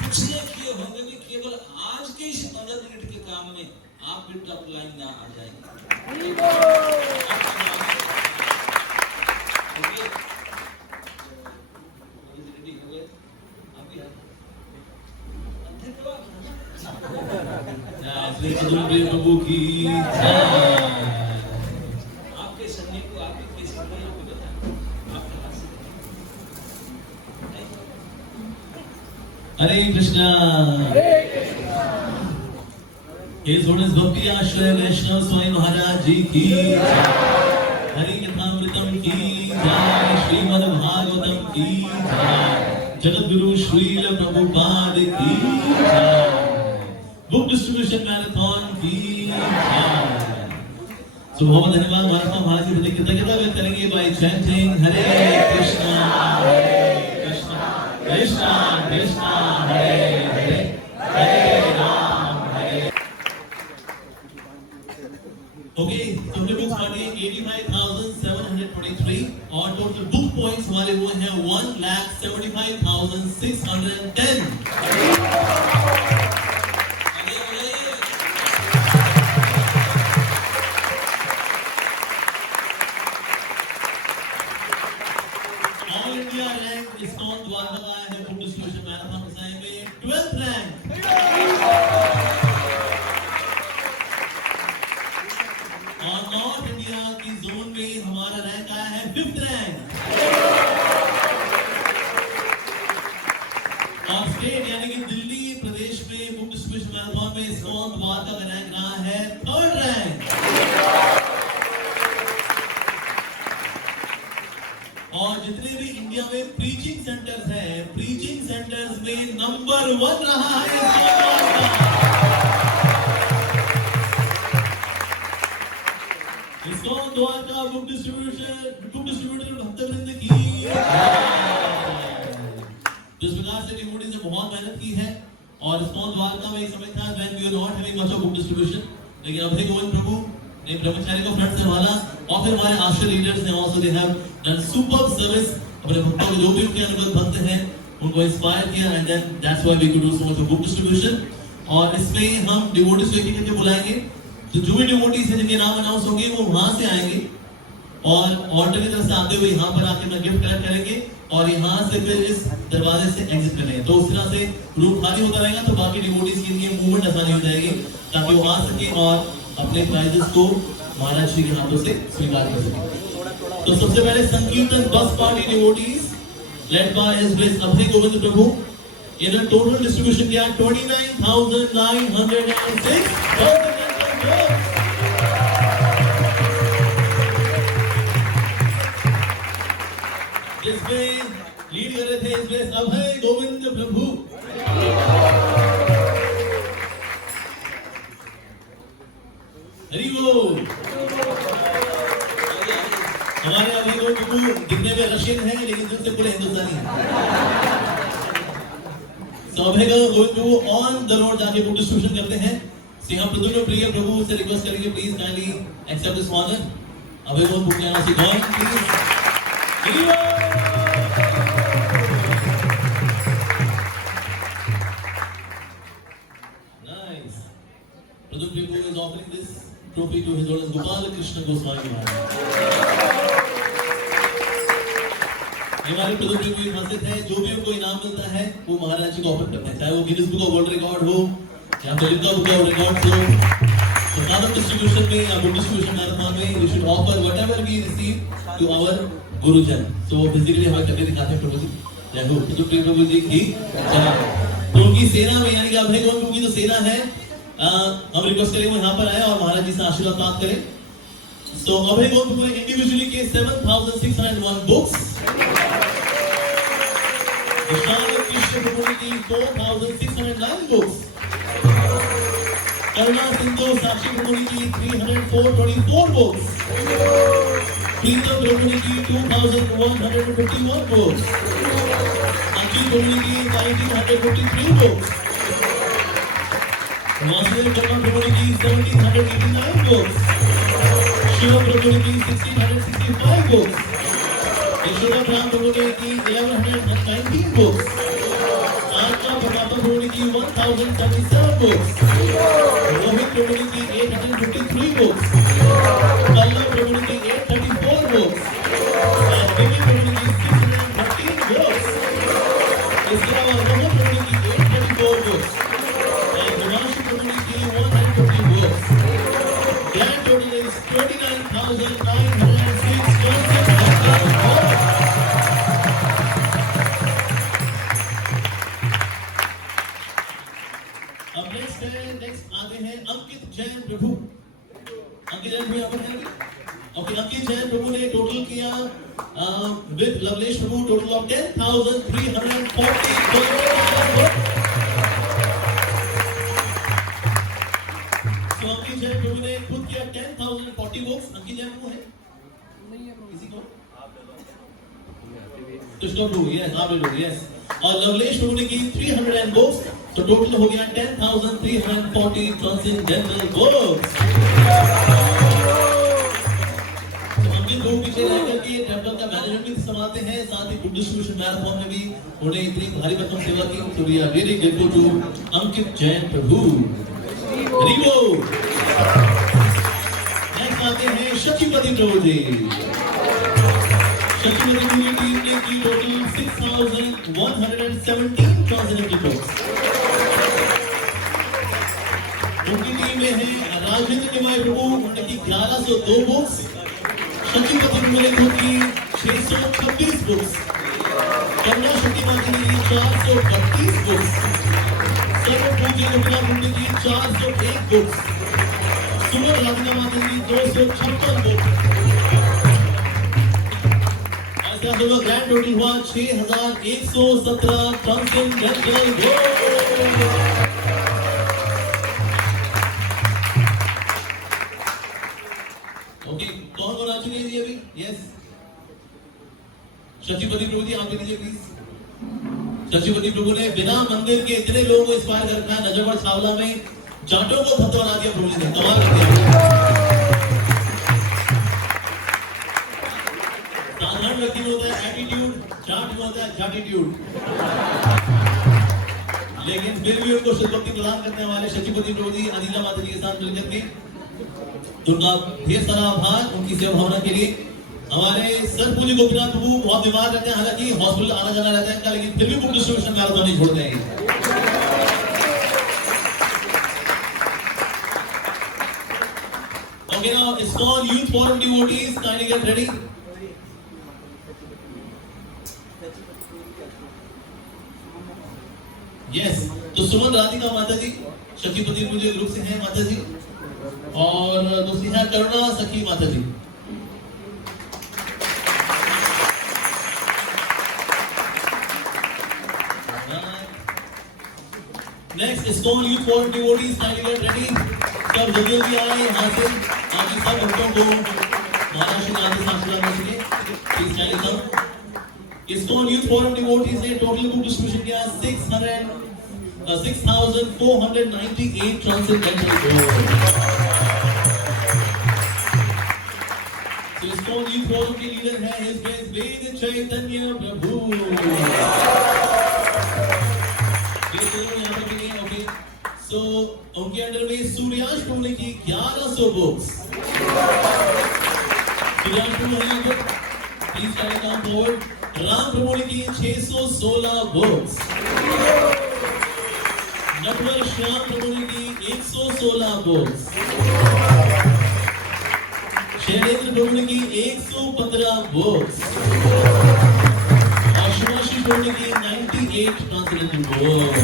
कुछ नहीं किए होंगे कि केवल आज के इस 15 मिनट के काम में आप भी टॉप लाइन में आ जाएंगे। प्रभु की आपके सैनिक को आपके सैनिकों को हरे कृष्णा। हे सोनस भक्ति आश्रय वैष्णव स्वामी महाराज जी की, हरि कथामृतम की जय, श्रीमद् भागवतम की जय, जगत गुरु श्रील प्रभुपाद की जय, बुक डिस्ट्रीब्यूशन मैराथन की जय। तो बहुत धन्यवाद महात्मा महाराज जी की कृतज्ञता व्यक्त करेंगे बाय चैंटिंग हरे कृष्णा कृष्णा कृष्णा हरे हरे, हरे राम हरे। ओके, तो हमने बुक्स बांटी 85,723 और टोटल बुक पॉइंट्स हमारे हुए हैं 1,75,610। ऑल इंडिया रैंक इस्कॉन द्वारा लगाया है बुक डिस्ट्रीब्यूशन मैराथन डिजाइन में 12th रैंक। और नॉर्थ इंडिया की जोन में हमारा रैंक आया है 5th रैंक। और स्टेट यानी कि दिल्ली प्रदेश में बुक डिस्ट्रीब्यूशन मैराथन में इस्कॉन द्वारा का रैंक रहा है 3rd रैंक। सेंटर्स हैं, प्रीचिंग सेंटर्स में नंबर 1 रहा है इस्कॉन द्वारका बुक डिस्ट्रीब्यूटर भक्तवृंद की जिस प्रकार से डिवोटीज ने बहुत मेहनत की है और इस्कॉन द्वारका में एक समय था when we were not having much of book distribution, लेकिन अभय गोविंद प्रभु ने ब्रह्मचारी को फ्रंट से संभाला और फिर हमारे आश्रय लीडर्स ने also they have done superb service, अपने भक्तों को जो भी उनके अनुगत भक्त हैं उनको इंस्पायर किया and then that's why we could do so much of book distribution। और इसमें हम डिवोटीज को एक-एक करके बुलाएंगे, तो जो भी डिवोटीज हैं जिनके नाम अनाउंस होंगे वो वहां से आएंगे और ऑर्डर की तरफ से आते हुए यहाँ पर आके अपना गिफ्ट कलेक्ट करेंगे और यहाँ से फिर इस दरवाजे से एग्जिट करेंगे। तो उस तरह से रूम खाली होता रहेगा तो बाकी डिवोटीज के लिए मूवमेंट आसानी हो जाएगी ताकि वो आ सके और अपने प्राइजेस को महाराज श्री के हाथों से स्वीकार कर सके। तो सबसे पहले संकीर्तन bus party devotees led by his grace Abhay Govind Prabhu इन्होंने टोटल डिस्ट्रीब्यूशन किया 29,906 जिसमें लीड कर रहे थे इसमें अभय गोविंद प्रभु। हरि बोल। हमारे अभय गोविंद प्रभु दिखने में रशियन है लेकिन दिल से पूरे हिंदुस्तानी है। तो Abhay Govind Prabhu on the road जाके बुक डिस्ट्रीब्यूशन करते हैं। सिंह प्रद्युम्न प्रिय प्रभु से रिक्वेस्ट करेंगे please kindly accept this honour. Abhay Govind Prabhu यहाँ से gone please. Nice. Pradyumna Prabhu is offering this trophy to His Holiness Gopal Krishna Goswami Maharaj. हमारे प्रद्युम्न प्रभु मस्जिद है, जो भी उनको इनाम मिलता है वो महाराज जी को ऑफर करते हैं, चाहे वो Guinness book of world record हो या फिर लिम्का बुक ऑफ रिकॉर्ड हो। तो मानव डिस्ट्रीब्यूशन में या बुक डिस्ट्रीब्यूशन मैराथन में we should offer whatever we receive to our गुरुजन। तो बेसिकली हमें करके दिखाते हैं प्रभु जी। जय हो प्रद्युम्न प्रभु जी की जय। तो उनकी सेना में यानी कि अभय गोविंद प्रभु की जो सेना है हम रिक्वेस्ट करेंगे वो यहाँ पर आए और महाराज जी से आशीर्वाद प्राप्त करें। So अभय गोविंद प्रभु ने इंडिविजुअली के 7,601 बुक्स, कृष्ण प्रभु ने की 4,609 बुक्स, करुणा सिंधु साक्षी प्रभु ने की 304 बुक्स, प्रीतम प्रभु ने की 2,151 बुक्स, अंकित प्रभु ने की 1,953 बुक्स, वासुदेव शर्मा प्रभु ने की 1,789 बुक्स, शिव प्रभु ने की 1,665 बुक्स, यशोदा राम प्रभु ने की 1,119 बुक्स, आत्मा परमात्मा प्रभु ने की 1,077 बुक्स, रोहित प्रभु ने की 853 बुक्स, कल्ला प्रभु ने की 834 बुक्स, और देवी प्रभु ने की 613 बुक्स। इसके अलावा रोहन प्रभु ने की 834 बुक्स, और हिमांशु प्रभु ने की 150 books. Grand total is 29,906 bucks. अब नेक्स्ट आते हैं अंकित जैन प्रभु। अंकित जैन प्रभु यहाँ पर हैं। ओके, अंकित जैन प्रभु ने टोटल किया with Lavlesh Prabhu total of 10,340 तो अंकित जैन प्रभु ने खुद किया 10,040 बुक्स। अंकित जैन प्रभु है किसी को तो स्टॉप प्रभु यस आप लोग यस और लवलेश प्रभु ने की 300 बुक्स। तो टोटल हो गया 10,340 ट्रांसेंडेंटल बुक्स। तो अंकित प्रभु पीछे रह करके टेंपल का मैनेजमेंट भी संभालते हैं, साथ ही बुक डिस्ट्रीब्यूशन मैराथन में भी उन्हें इतनी भारी भरकम सेवा की। तो we are really grateful to Ankit Jain Prabhu. रिवो नेक्स्ट आते हैं शचिपति प्रभु जी। शचिपति प्रभु की टीम ने की टोटल 6,117 ट्रांसेंडेंटल बुक्स। उनकी टीम में है राजेंद्र निमाय प्रभु, उन्होंने की 1102 बुक्स। शचिपति प्रभु ने की 626 बुक्स। कन्या शक्ति माता ने की 432 बुक्स। सर्व पूज्य उपला प्रभु ने की 401 बुक्स। सुमन राधिका माता ने की 256 बुक्स। इसका जो ग्रैंड टोटल हुआ 6117 ट्रांसेंडेंटल गोल्ड। ओके, कौन कौन आ चुके हैं जी अभी? यस, शशिपति प्रभु जी, आप भी दीजिए प्लीज। शशिपति प्रभु ने बिना मंदिर के इतने लोगों को इंस्पायर कर रखा है। नजरगढ़ छावला में जाटों को फतवा बना दिया प्रभु जी ने, कमाल कर दिया। साधारण व्यक्ति में होता है एटीट्यूड, जाट में होता है जाटीट्यूड। लेकिन फिर भी उनको शुभभक्ति प्रदान करने वाले शशिपति प्रभु जी अनिला माता जी के साथ मिलकर के उनका ढेर सारा आभार उनकी सेवा भावना के लिए। हमारे सर पूज्य गोपीनाथ प्रभु बहुत बीमार रहते हैं, हालांकि हॉस्पिटल आना जाना रहता है इनका, लेकिन फिर भी बुक डिस्ट्रीब्यूशन मैराथन नहीं छोड़ते हैं। Okay, now ISKCON Youth Forum devotees, kindly get ready. Yes, तो सुमन राधिका माता जी शक्तिपति पूज्य ग्रुप से हैं माता जी, और दूसरी है करुणा सखी माता जी। Next ISKCON Youth Forum devotees, kindly get ready. सब जल्दी जल्दी आए यहाँ से, आगे सब भक्तों को महाराष्ट्र के आदेश आशीर्वाद मिलेंगे। Please kindly come. ISKCON Youth Forum devotees ने टोटल बुक डिस्ट्रीब्यूशन किया 6,498 ट्रांसेंडेंटल गोल्ड। तो ISKCON Youth Forum के लीडर है His Grace वेद चैतन्य प्रभु। ये दोनों यहाँ पर भी हैं। ओके, सो उनके अंडर में सूर्यांश प्रभु ने की 1100 बुक्स। सूर्यांश प्रभु ने book please carry come forward. Ram Prabhu ने की 616 बुक्स। नटवर श्याम प्रभु ने की 116 बुक्स। शैलेंद्र प्रभु ने की 115 बुक्स। और शिवाशी प्रभु ने की 98 ट्रांसलेटेड बुक्स।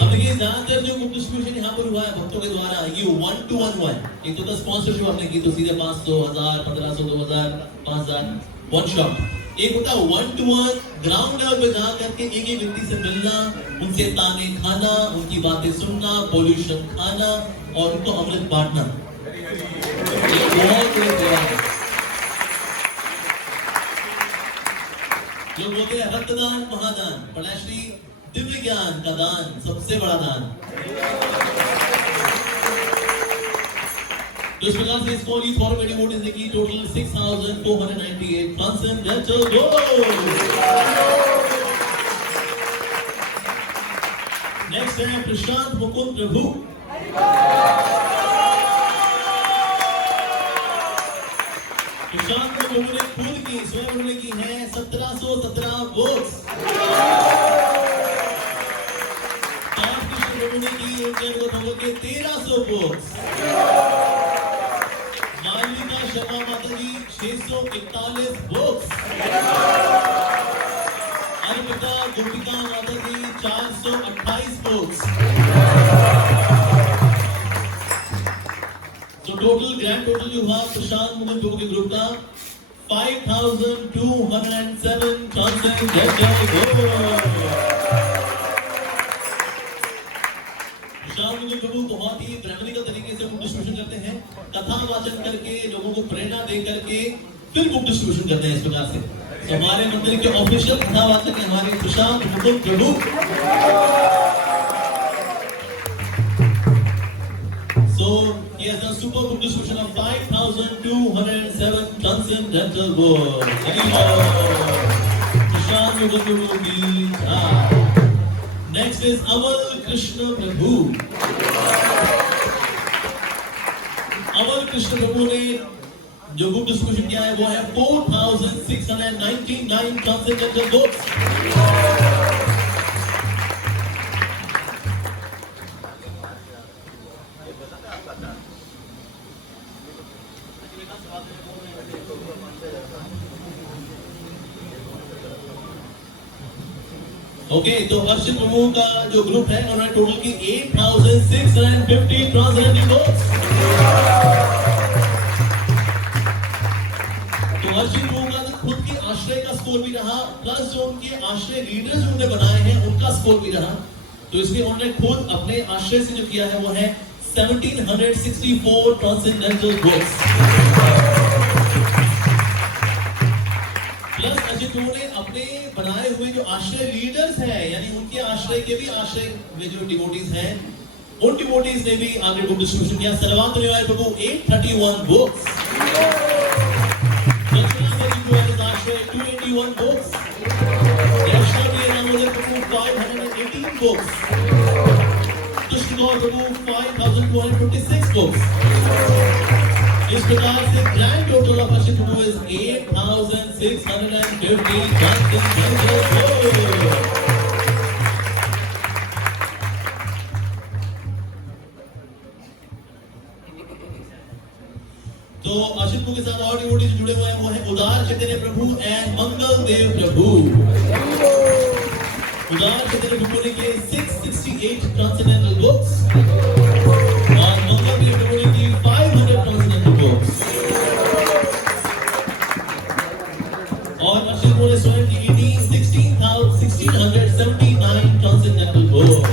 अब देखिए ज्यादातर जो बुक डिस्ट्रीब्यूशन यहाँ पर हुआ है भक्तों के द्वारा, ये 1 to 1 एक तो स्पॉन्सरशिप आपने की तो सीधे 500, 1000, 1500, 2000, 5000 वन शॉट। एक होता है 1 to 1 ग्राउंड लेवल पे जा करके एक एक व्यक्ति से मिलना, उनसे ताने खाना, उनकी बातें सुनना, पॉल्यूशन खाना और उनको अमृत बांटना। ये बहुत बड़ी सेवा है। लोग बोलते हैं रक्तदान महादान, पढ़ाश्री दिव्य ज्ञान का दान सबसे बड़ा दान। तो इस प्रकार से ISKCON Youth Forum devotees ने की टोटल 6,498 ट्रांसेंडेंटल गोल्ड। नेक्स्ट है प्रशांत मुकुंद प्रभु। प्रशांत प्रभु ने खुद की स्वयं ने की है 1717 बुक्स। प्रभु ने की उनके 1300 बुक्स। मालविका शर्मा माता जी 641 बुक्स। अर्पिता गोपिका माता जी 428 बुक्स। तो टोटल ग्रैंड टोटल जो हुआ प्रशांत मुकुंद प्रभु के ग्रुप का 5207 ट्रांसेंडेंटल गोल्ड। प्रभु बहुत ही ब्राह्मणिकल तरीके से बुक डिस्ट्रीब्यूशन करते हैं, कथा वाचन करके लोगों को प्रेरणा दे करके फिर बुक डिस्ट्रीब्यूशन करते हैं इस प्रकार से। तो हमारे मंदिर के ऑफिशियल कथा वाचक हैं हमारे प्रशांत मुकुंद प्रभु। So he has done super book distribution of 5,207 transcendental books. प्रशांत मुकुंद प्रभु की जय। Next is Amal Krishna Prabhu. अमल कृष्ण प्रभु ने जो बुक डिस्ट्रीब्यूशन किया है वो है 4,699 ट्रांसेंडेंटल बुक्स। ओके, तो अर्शित प्रभु का जो ग्रुप है उन्होंने टोटल की 8,650 ट्रांसलेटेड बुक्स। तो अर्जुन प्रभु का खुद के आश्रय का स्कोर भी रहा, प्लस जो उनके आश्रय लीडर्स जो उन्होंने बनाए हैं उनका स्कोर भी रहा। तो इसलिए उन्होंने खुद अपने आश्रय से जो किया है वो है 1764 ट्रांसेंडेंटल बुक्स। प्लस अजित प्रभु ने अपने बनाए हुए जो आश्रय लीडर्स हैं, यानी उनके आश्रय के भी आश्रय में जो डिवोटीज हैं, उन डिवोटीज ने भी आगे बुक डिस्ट्रीब्यूशन किया। सर्वांत निवाय प्रभु 831 बुक्स, आश्रय 281 बुक्स, प्रभु 518 बुक्स, कृष्ण गौर प्रभु 5256 बुक्स। इस प्रकार से grand total of Ashit Prabhu is 8650 books. तो अशित प्रभु के साथ और डिवोटीज जुड़े हुए हैं, वो है उदार चैतन्य प्रभु एंड मंगल देव प्रभु। उदार चैतन्य प्रभु ने किए 668 ट्रांसेंडेंटल बुक्स और मंगल देव प्रभु ने की 500 ट्रांसेंडेंटल बुक्स। और अशित प्रभु ने स्वयं की 1679 ट्रांसेंडेंटल बुक्स।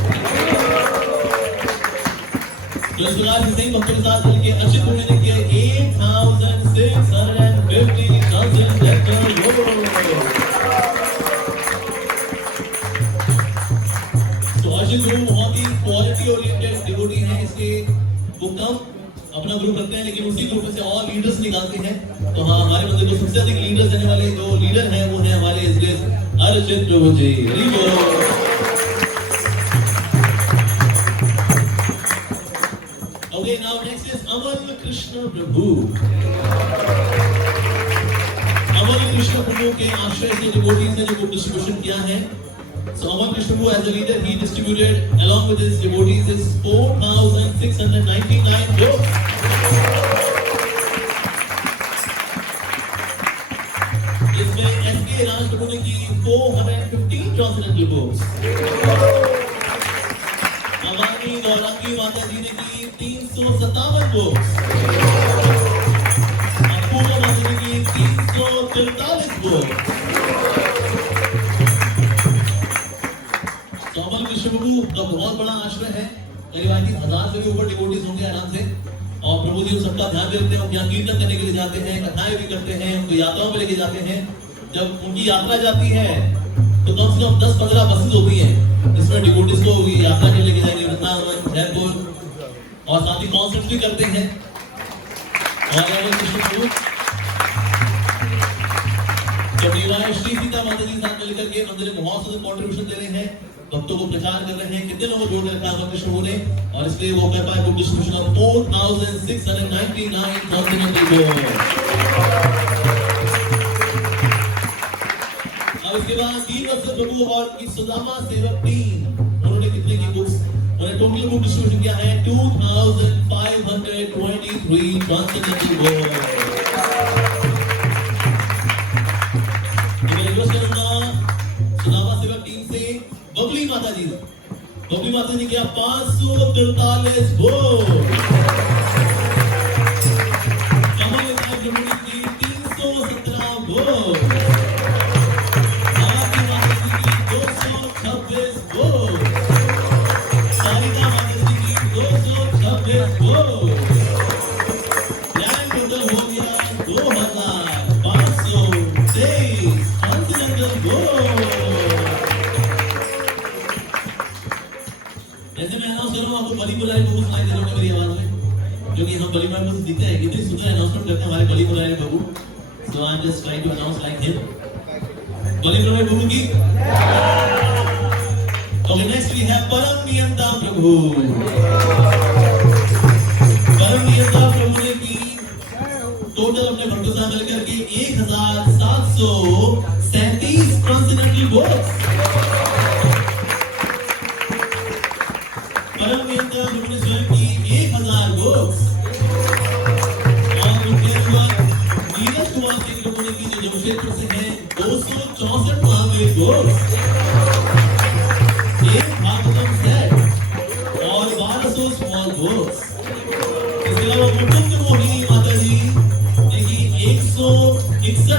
तो इस प्रकार से सही भक्तों के साथ मिलकर अशित प्रभु ने किया 8650 ट्रांसेंडेंटल बुक्स। तो अशित प्रभु बहुत ही क्वालिटी ओरिएंटेड डिवोटी हैं, इसलिए वो कम अपना ग्रुप रखते हैं, लेकिन उसी ग्रुप में से और लीडर्स निकालते हैं। तो हाँ, हमारे मंदिर को सबसे अधिक लीडर्स देने वाले जो लीडर हैं वो हैं हमारे अर्चित प्रभु जी। Okay, now next is Amal Krishna Prabhu. Amal Krishna Prabhu के आश्रय से डिवोटीज ने जो बुक डिस्ट्रीब्यूशन किया है। So Amal Krishna Prabhu as a leader he distributed along with his devotees is 4699 books. इसमें SK राज प्रभु ने की 415 ट्रांसेंडेंटल बुक्स। अमानी गौरांगी माता जी ने की 357 बुक्स। अपूर्वा माता जी की 343 बुक्स। तो अमल कृष्ण प्रभु का बहुत बड़ा आश्रय है, करीब 1000 से भी ऊपर डिवोटीज होंगे आराम से। और प्रभु जी सबका ध्यान रखते हैं, ज्ञान कीर्तन करने के लिए जाते हैं, कथाएं भी करते हैं, उनको यात्राओं में लेके जाते हैं। जब उनकी यात्रा जाती है तो कम से कम 10-15 बसेस होती हैं, इसमें डिवोटीज को यात्रा के लेके जाएंगे वृंदावन, जयपुर, और साथ ही कॉन्सर्ट्स भी करते हैं। और जब निवाय श्री सीता माता जी साथ मिलकर के मंदिर में बहुत सारे कंट्रीब्यूशन दे रहे हैं, भक्तों को प्रचार कर रहे हैं, कितने लोगों को जोड़ रखा है कृष्ण ने, और इसलिए वो कर पाए book distribution of 4699 transcendental books. उसके बाद दीनवत्सल प्रभु और की सुदामा सेवक टीम, उन्होंने कितने की बुक्स, उन्होंने टोटल बुक डिस्ट्रीब्यूशन किया है 2523 ट्रांसेंडेंटल बुक्स। मैं रिक्वेस्ट करूंगा सुदामा सेवक टीम से बबली माता जी ने किया 543 बुक्स। कमल नाथ प्रभु ने की 317 बुक्स। बली मुरारी प्रभु दिखते हैं, कितनी सुंदर अनाउंसमेंट करते हैं हमारे बली मुरारी प्रभु। So I'm just trying to announce like him. बली मुरारी प्रभु की। Okay, next we have परम नियंता प्रभु। परम नियंता प्रभु ने की टोटल अपने भक्तों से मिलकर के 1737 ट्रांसेंडेंटल बुक्स। परम नियंता प्रभु ने स्वयं की 1000 बुक्स। जमशेदपुर से हैं 264 महावीर बुक्स, एक भागवतम सेट और 1200 स्मॉल बुक्स। इसके अलावा मुकुंद मोहिनी माता जी ने की 161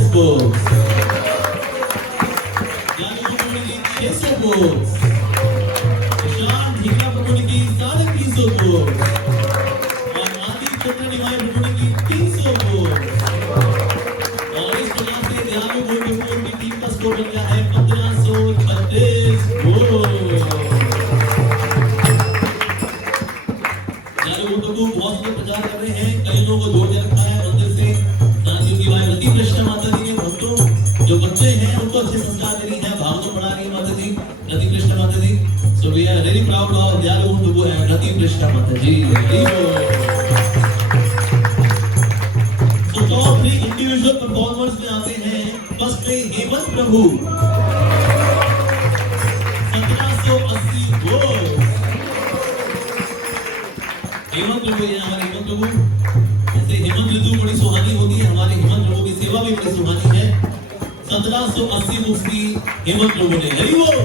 500 books. ज्ञानी प्रभु की 600 books. शांत हीरा प्रभु की 350 books. और आदि चंद्र निवाय प्रभु की 300 books. और इस प्रकार से दयालु प्रभु की टीम का स्कोर बन गया है 1536 books. प्रभु बहुत से प्रचार कर रहे हैं, कई लोगों को जोड़ के रखा है मंदिर से। साथियों की भाई रति कृष्ण माता जी के भक्तों जो बच्चे हैं उनको अच्छे संस्कार दे रही है, भागवत पढ़ा रही है माता जी, रति कृष्ण माता जी। So we are very proud of Dayalu Prabhu and Rati Krishna माता जी। सो टॉप 3 इंडिविजुअल परफॉर्मर्स में आते हैं। फर्स्ट में हेमंत प्रभु 1780 वोट्स। हेमंत प्रभु ये हमारे हेमंत प्रभु, जैसे हेमंत ऋतु बड़ी सुहानी होती है, हमारे हेमंत प्रभु की सेवा भी बड़ी सुहानी है। 1780 मुक्ति हेमंत प्रभु ने। हरि बोल।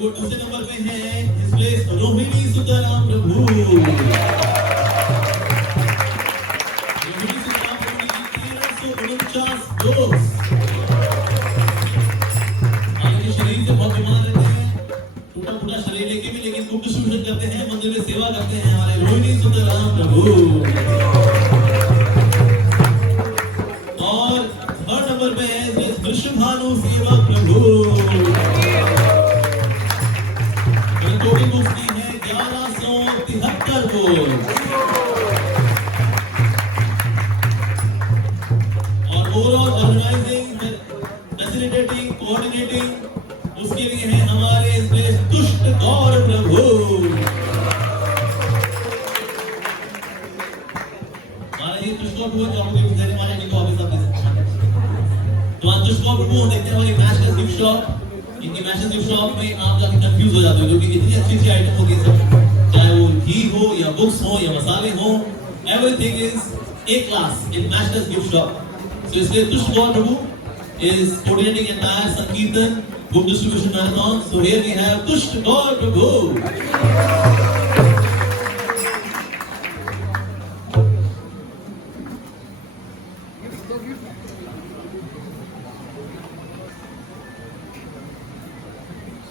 दूसरे नंबर पे है इसलिए रोहिणी सुताराम प्रभु। रोहिणी सुताराम प्रभु की 1349 दोस्त। शरीर से बहुत बीमार रहते हैं, टूटा फूटा शरीर लेके भी, लेकिन गुप्त सूचन करते हैं, मंदिर में सेवा करते हैं हमारे रोहिणी सुताराम प्रभु। और थर्ड नंबर पे है वृषभानु सेवा प्रभु। टोटल मुक्ति है 1173 वोट। और ओवरऑल ऑर्गेनाइजिंग, फैसिलिटेटिंग, कोऑर्डिनेटिंग उसके लिए है हमारे दुष्ट गौर प्रभु। हमारे ये दुष्ट गौर प्रभु जाओगे गुजरे हमारे इनको ऑफिस आप दे सकते हैं। तो आज दुष्ट गौर प्रभु देखते हैं हमारी मैशलेस गिफ्ट शॉप। इनकी मैशलेस गिफ्ट शॉप में आप जाके कंफ्यूज हो जाते हो क्योंकि इतनी अच्छी अच्छी आइटम होती है सब, चाहे वो घी हो या बुक्स हो या मसाले हो, everything is A class in मैशलेस गिफ्ट शॉप। सो इसलिए दुष्ट गौर प्रभु is coordinating entire Sankirtan book distribution marathon. So here we have Dushta Gaur Prabhu.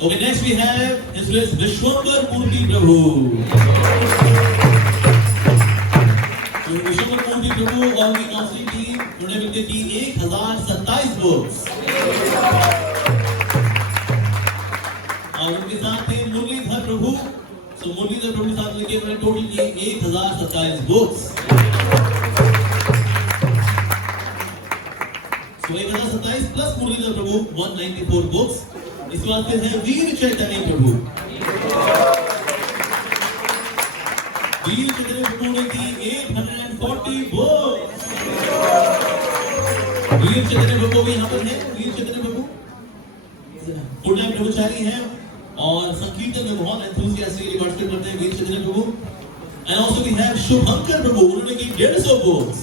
Okay, next we have His Grace Vishwambar Murthy Prabhu. So Vishwambar Murthy Prabhu और की counselling team उन्होंने मिलकर की 1027 votes. और उनके साथ थे मुरलीधर प्रभु। सो मुरलीधर प्रभु साथ लेके उन्होंने टोटल किए 1027 वोट्स। सो 1027 प्लस मुरलीधर प्रभु 194 वोट्स। इसके बाद फिर है वीर चैतन्य प्रभु। वीर चैतन्य प्रभु ने की 840 वोट्स। वीर चैतन्य प्रभु भी यहाँ पर है। वीर चैतन्य प्रभु फुल टाइम ब्रह्मचारी हैं और संकीर्तन में बहुत एंथुसियास्टिकली पार्टिसिपेट करते हैं वीर चैतन्य प्रभु। एंड आल्सो वी हैव शुभंकर प्रभु, उन्होंने की 150 वोट्स।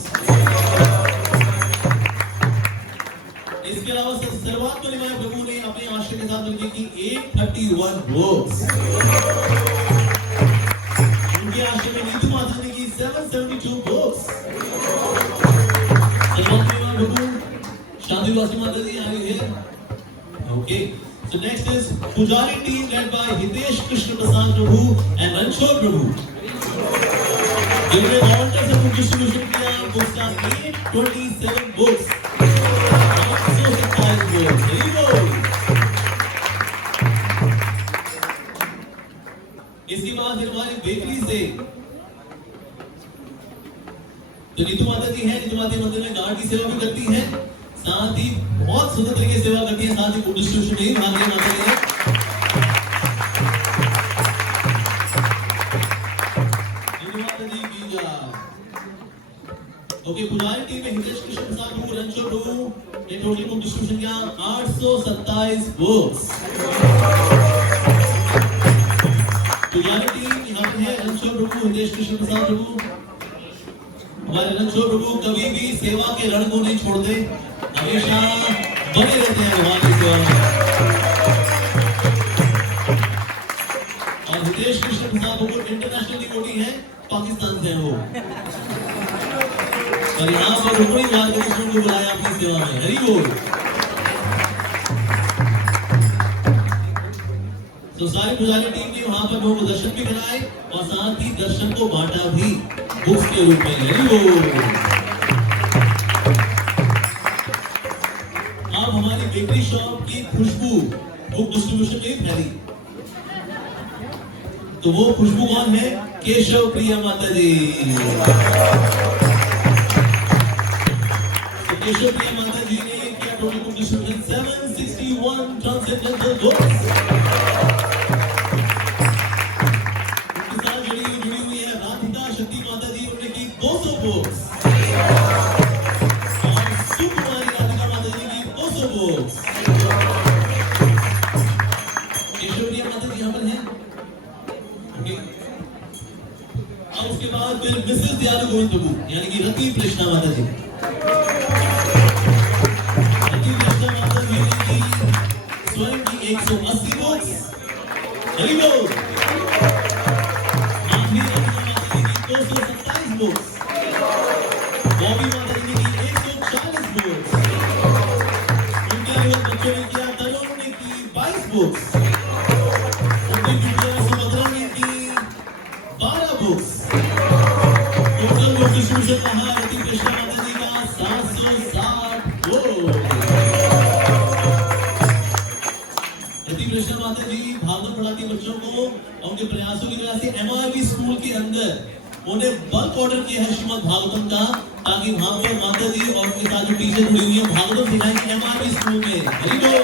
इसके अलावा सर्वात्म निवाय प्रभु ने अपने आश्रय के साथ मिलकर की 831 वोट्स। उनके आश्रय में नीतू माता ने की 772 वोट्स। सर्वात्म निवाय प्रभु शांति वासी माता जी आई है। Okay, so next is Pujari team led by Hitesh Krishna Prasad Prabhu and Ranchor Prabhu. जिन्होंने volunteers से distribution किया books का 827 books, 827 books. Very good. इसके बाद फिर हमारी बेकरी से तो नीतू माता जी है। नीतू माता मंदिर में गार्ड की सेवा भी करती है, साथ ही बहुत सुंदर तरीके से सेवा करती है, साथ ही फूड डिस्ट्रीब्यूशन में भाग लेना चाहिए। ओके, पुजारी टीम में हितेश कृष्ण प्रसाद प्रभु, रंजो प्रभु ने टोटल फूड डिस्ट्रीब्यूशन किया 827 बुक्स। पुजारी टीम यहाँ पे है रंजो प्रभु, हितेश कृष्ण प्रसाद प्रभु। हमारे रंजो प्रभु कभी भी सेवा के रण को नहीं छोड़ते, हमेशा बने रहते हैं भगवान की सेवा में। और हितेश कृष्ण बिशप साहब वो इंटरनेशनल डिवोटी है, पाकिस्तान से हैं वो, और यहाँ पर रुक्मिणी द्वारकाधीश को बुलाया अपनी सेवा में। हरि बोल। तो सारी पुजारी टीम ने वहां पर लोगों को दर्शन भी कराए और साथ ही दर्शन को बांटा भी बुक्स के रूप में। हरि बोल। अब हमारी बेकरी शॉप की खुशबू बुक डिस्ट्रीब्यूशन में फैली, तो वो खुशबू कौन है? केशव प्रिया माता जी। तो केशव प्रिया माता जी ने क्या total book distribution 761 transcendental books. उनके साथ जुड़ी हुई है राधिका शक्ति माता जी, उन्होंने की 200 बुक्स, और सुकुमारी राधिका माता जी की 200 बुक्स। केशव प्रिया माता जी यहाँ पर हैं। अब उसके बाद फिर मिसेस दयालु गोविंद प्रभु यानी कि रति कृष्णा माता जी। रति कृष्णा माता जी ने स्वयं की 180 बुक्स। हरि बोल। माधवी माता जी की 227 बुक्स। बॉबी माता जी की 140 बुक्स। उनके अलावा बच्चों ने किया, तरुण ने की 22 बुक्स। उनकी बेटियां सुभद्रा ने की 12 बुक्स। टोटल बुक डिस्ट्रीब्यूशन कहा रति कृष्णा माता जी का 760 बुक। रति कृष्णा माता जी भागवत पढ़ाती बच्चों को, और उनके प्रयासों की वजह से MRV स्कूल के अंदर उन्हें बल्क ऑर्डर किया है श्रीमद् भागवतम का, ताकि वहां पर माता जी और उनके साथ जो टीचर जुड़ी हुई है भागवतम सिखाएंगे MRV स्कूल में। हरि बोल।